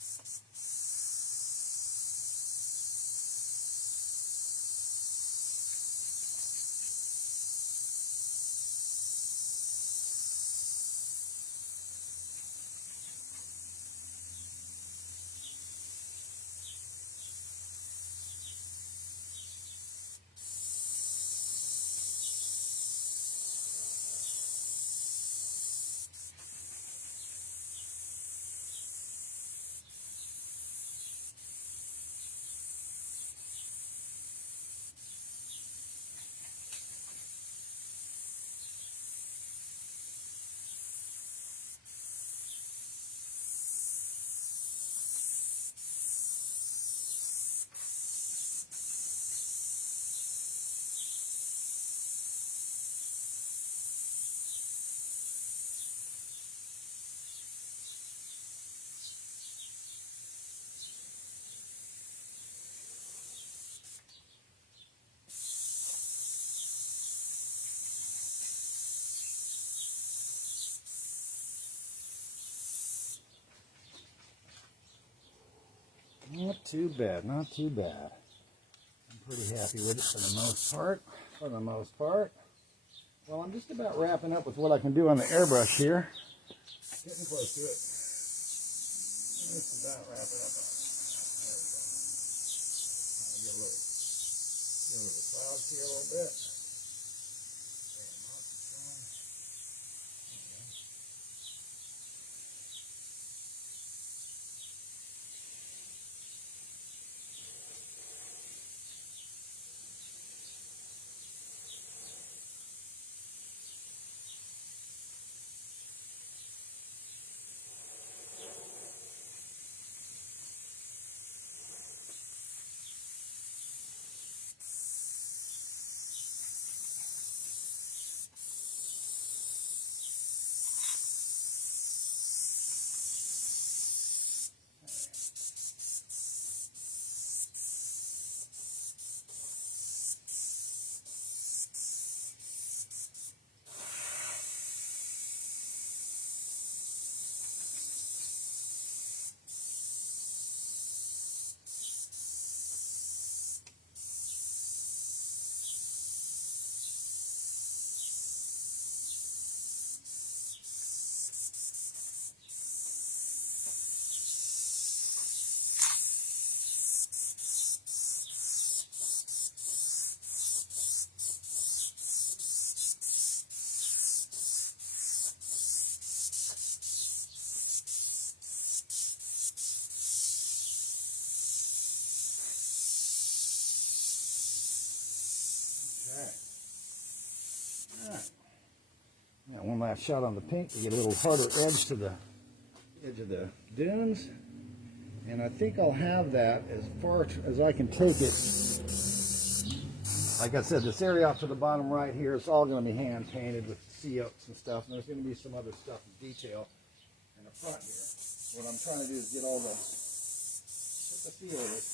Not too bad, not too bad. I'm pretty happy with it for the most part. For the most part. Well, I'm just about wrapping up with what I can do on the airbrush here. Getting close to it. Just about wrapping up on it. There we go. Get a little clouds here a little bit. Got one last shot on the pink to get a little harder edge to the edge of the dunes. And I think I'll have that as far as I can take it. Like I said, this area off to the bottom right here is all going to be hand painted with sea oaks and stuff. And there's going to be some other stuff in detail in the front here. What I'm trying to do is get all the, get the feel of it.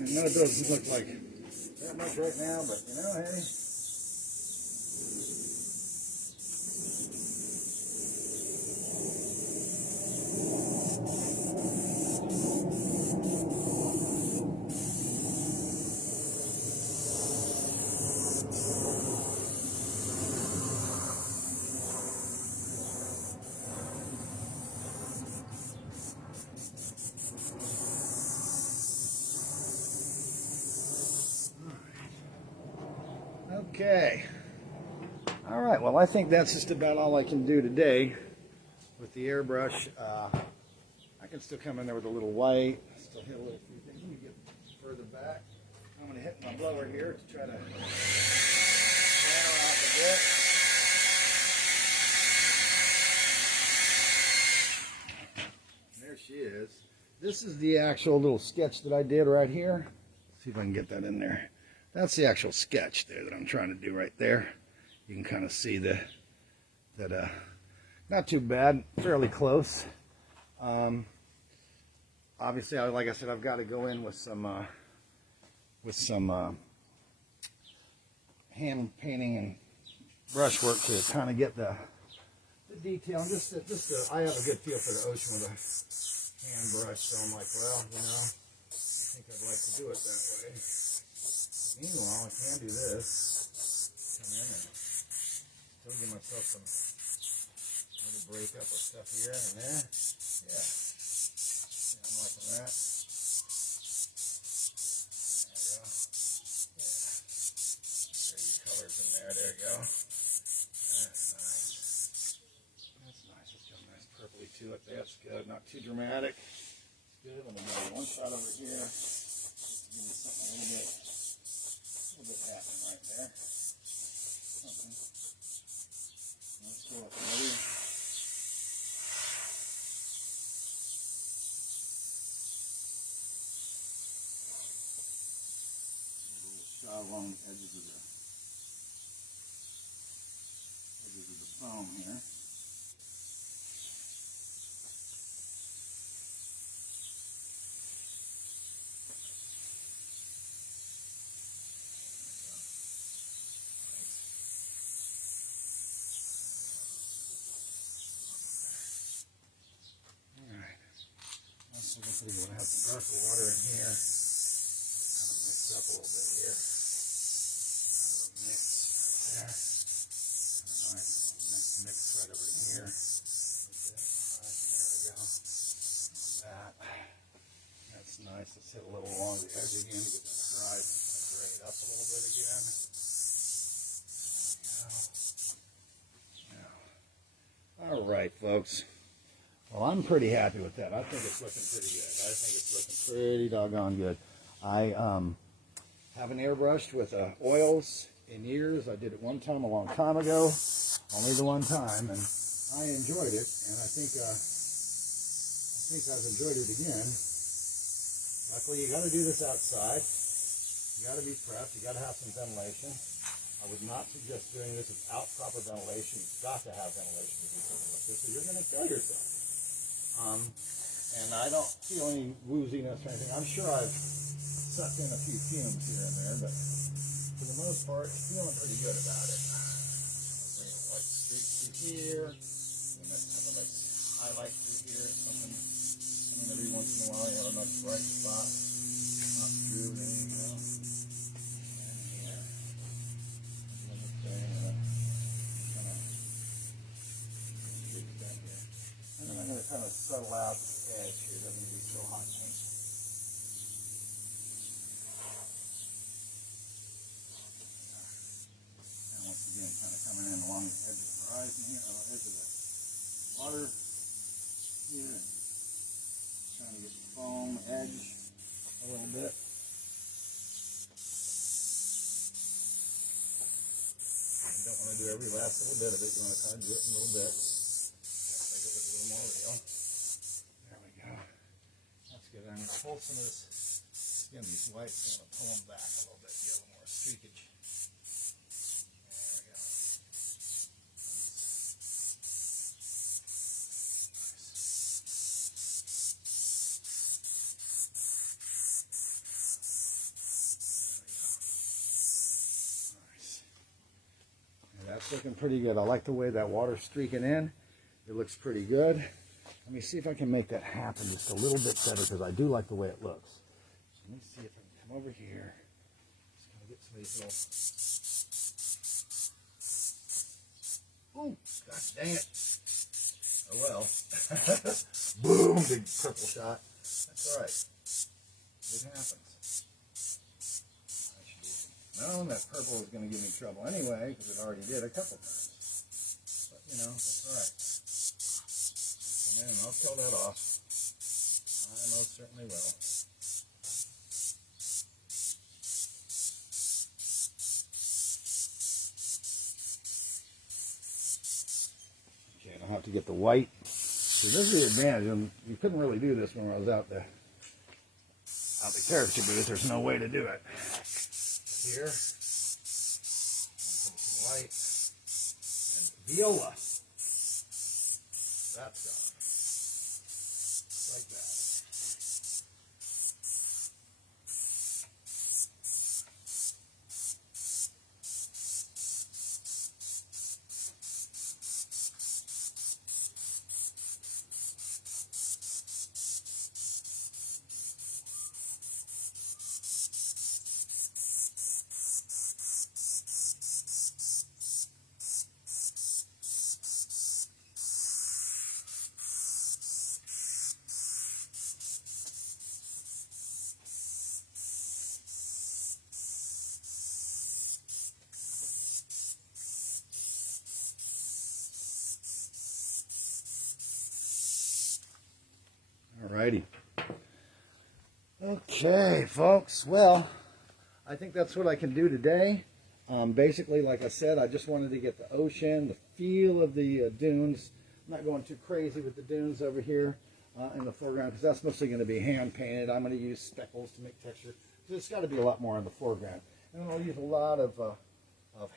I know it doesn't look like that much right now, but you know, hey. Okay. All right. Well, I think that's just about all I can do today with the airbrush. I can still come in there with a little white. Still hit a little few things. Let me get further back. I'm going to hit my blower here to try to fan her off a bit. There she is. This is the actual little sketch that I did right here. Let's see if I can get that in there. That's the actual sketch there that I'm trying to do right there. You can kind of see that not too bad, fairly close. Obviously, like I said, I've got to go in with some hand painting and brushwork to kind of get the detail. And I have a good feel for the ocean with a hand brush, so I'm like, well, you know, I think I'd like to do it that way. Meanwhile, I can do this. Come in and still give myself some little break up of stuff here and there. Yeah. I'm liking that. There we go. Yeah. Pretty colors in there. There you go. That's nice. That's nice. Let's go nice purpley to it. That's good. Not too dramatic. Good. Let me go one shot over here. Just to give me something a little bit happening right there. Something. Let's go up another. Along the edges of the foam here. All right. Let's look at what has some darker water in here. Kind of mix up a little bit here. There. Nice mix right over here. Right, there we go. That. That's nice. Let's hit a little along the edge again to get that dried grade up a little bit again. There we go. All right, folks. Well, I'm pretty happy with that. I think it's looking pretty good. I think it's looking pretty doggone good. I haven't airbrushed with oils in years. I did it one time a long time ago, only the one time, and I enjoyed it, and I think I've enjoyed it again. Luckily, you got to do this outside. You got to be prepped. You got to have some ventilation. I would not suggest doing this without proper ventilation. You've got to have ventilation to do something like this, or you're going to kill yourself. And I don't feel any wooziness or anything. I'm sure I've sucked in a few fumes here and there, but for the most part, feeling pretty good about it. Bring a white streak through here. We might have a nice highlight through here. Something. I mean, every once in a while, you have a nice bright spot. Not through. There you go. And here. Another thing. Kind of tweak that here. And then I'm going to kind of settle out the edge here. It doesn't be so hot. Along the edge of the horizon here, or edge of the water here, and trying to get the foam edge a little bit. You don't want to do every last little bit of it. You want to kind of do it in a little bit. Make it look a little more real. There we go. That's good. I'm going to pull some of this skin, these whites, I'm going to pull them back a little bit, get a little more streakage. That's looking pretty good. I like the way that water's streaking in. It looks pretty good. Let me see if I can make that happen just a little bit better because I do like the way it looks. So let me see if I can come over here. Just gonna get some of these little. Ooh, gosh dang it. Oh well. Boom, big purple shot. That's all right. It happens. I should have known that purple was going to give me trouble anyway, because it already did a couple times. But, you know, that's all right. Come in and I'll kill that off. I most certainly will. Okay, I'll have to get the white. So this is the advantage, and you couldn't really do this when I was out the character booth. There's no way to do it. Here, some white and viola. That's gone. Like that. Alrighty. Okay, folks. Well, I think that's what I can do today. Basically, like I said, I just wanted to get the ocean, the feel of the dunes. I'm not going too crazy with the dunes over here in the foreground because that's mostly going to be hand painted. I'm going to use speckles to make texture. So it's got to be a lot more in the foreground. And I'll use a lot of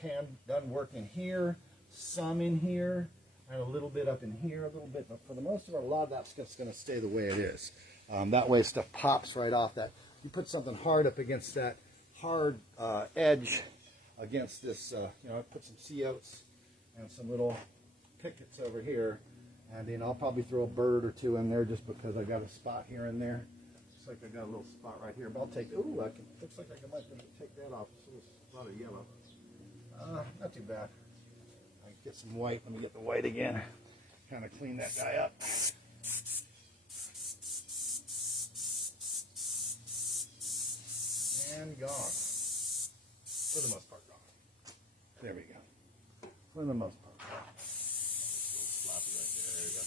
hand done work in here, some in here, and a little bit up in here, a little bit. But for the most part, a lot of that stuff's going to stay the way it is. That way stuff pops right off that. You put something hard up against that hard edge against this, you know, I put some sea oats and some little pickets over here. And then I'll probably throw a bird or two in there just because I got a spot here and there. Looks like I got a little spot right here. But I'll take, ooh, looks like I might take that off. It's a lot of yellow. Not too bad. I can get some white. Let me get the white again. Kind of clean that guy up. And gone. For the most part, gone. There we go. For the most part. Sloppy right there. There you go.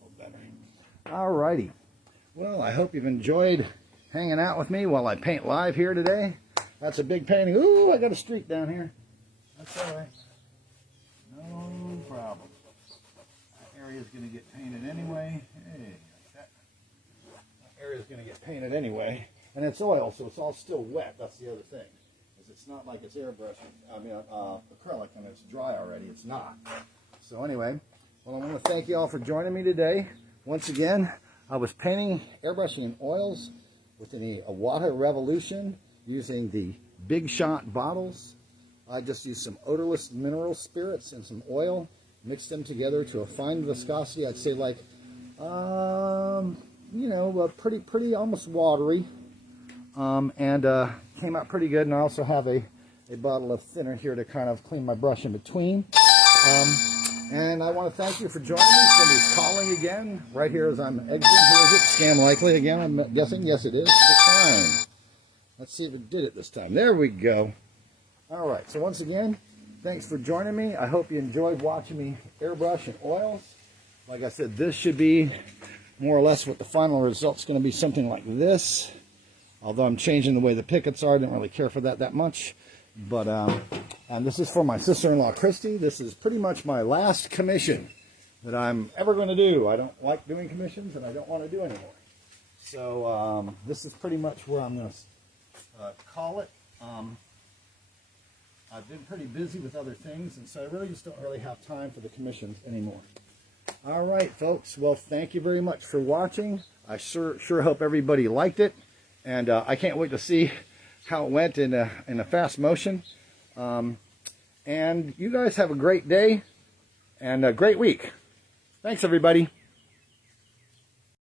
A little better. Alrighty. Well, I hope you've enjoyed hanging out with me while I paint live here today. That's a big painting. Ooh, I got a streak down here. That's all right. No problem. That area's going to get painted anyway. Hey, like that. That area's going to get painted anyway. And it's oil, so it's all still wet. That's the other thing. It's not like it's airbrushing, acrylic, and it's dry already. It's not. So anyway, well, I want to thank you all for joining me today. Once again, I was painting, airbrushing in oils with the Iwata Revolution using the Big Shot bottles. I just used some odorless mineral spirits and some oil, mixed them together to a fine viscosity. I'd say like, you know, pretty almost watery. Came out pretty good, and I also have a bottle of thinner here to kind of clean my brush in between. And I want to thank you for joining me. Somebody's calling again right here as I'm exiting. Who is it? Scam likely again, I'm guessing. Yes, it is. Decline. Let's see if it did it this time. There we go. All right, so once again, thanks for joining me. I hope you enjoyed watching me airbrush and oils. Like I said, this should be more or less what the final result's going to be, something like this. Although I'm changing the way the pickets are, I didn't really care for that much. But, and this is for my sister-in-law, Christy. This is pretty much my last commission that I'm ever going to do. I don't like doing commissions, and I don't want to do anymore. So, this is pretty much where I'm going to call it. I've been pretty busy with other things, and so I really just don't really have time for the commissions anymore. All right, folks. Well, thank you very much for watching. I sure hope everybody liked it. And I can't wait to see how it went in a fast motion. And you guys have a great day and a great week. Thanks, everybody.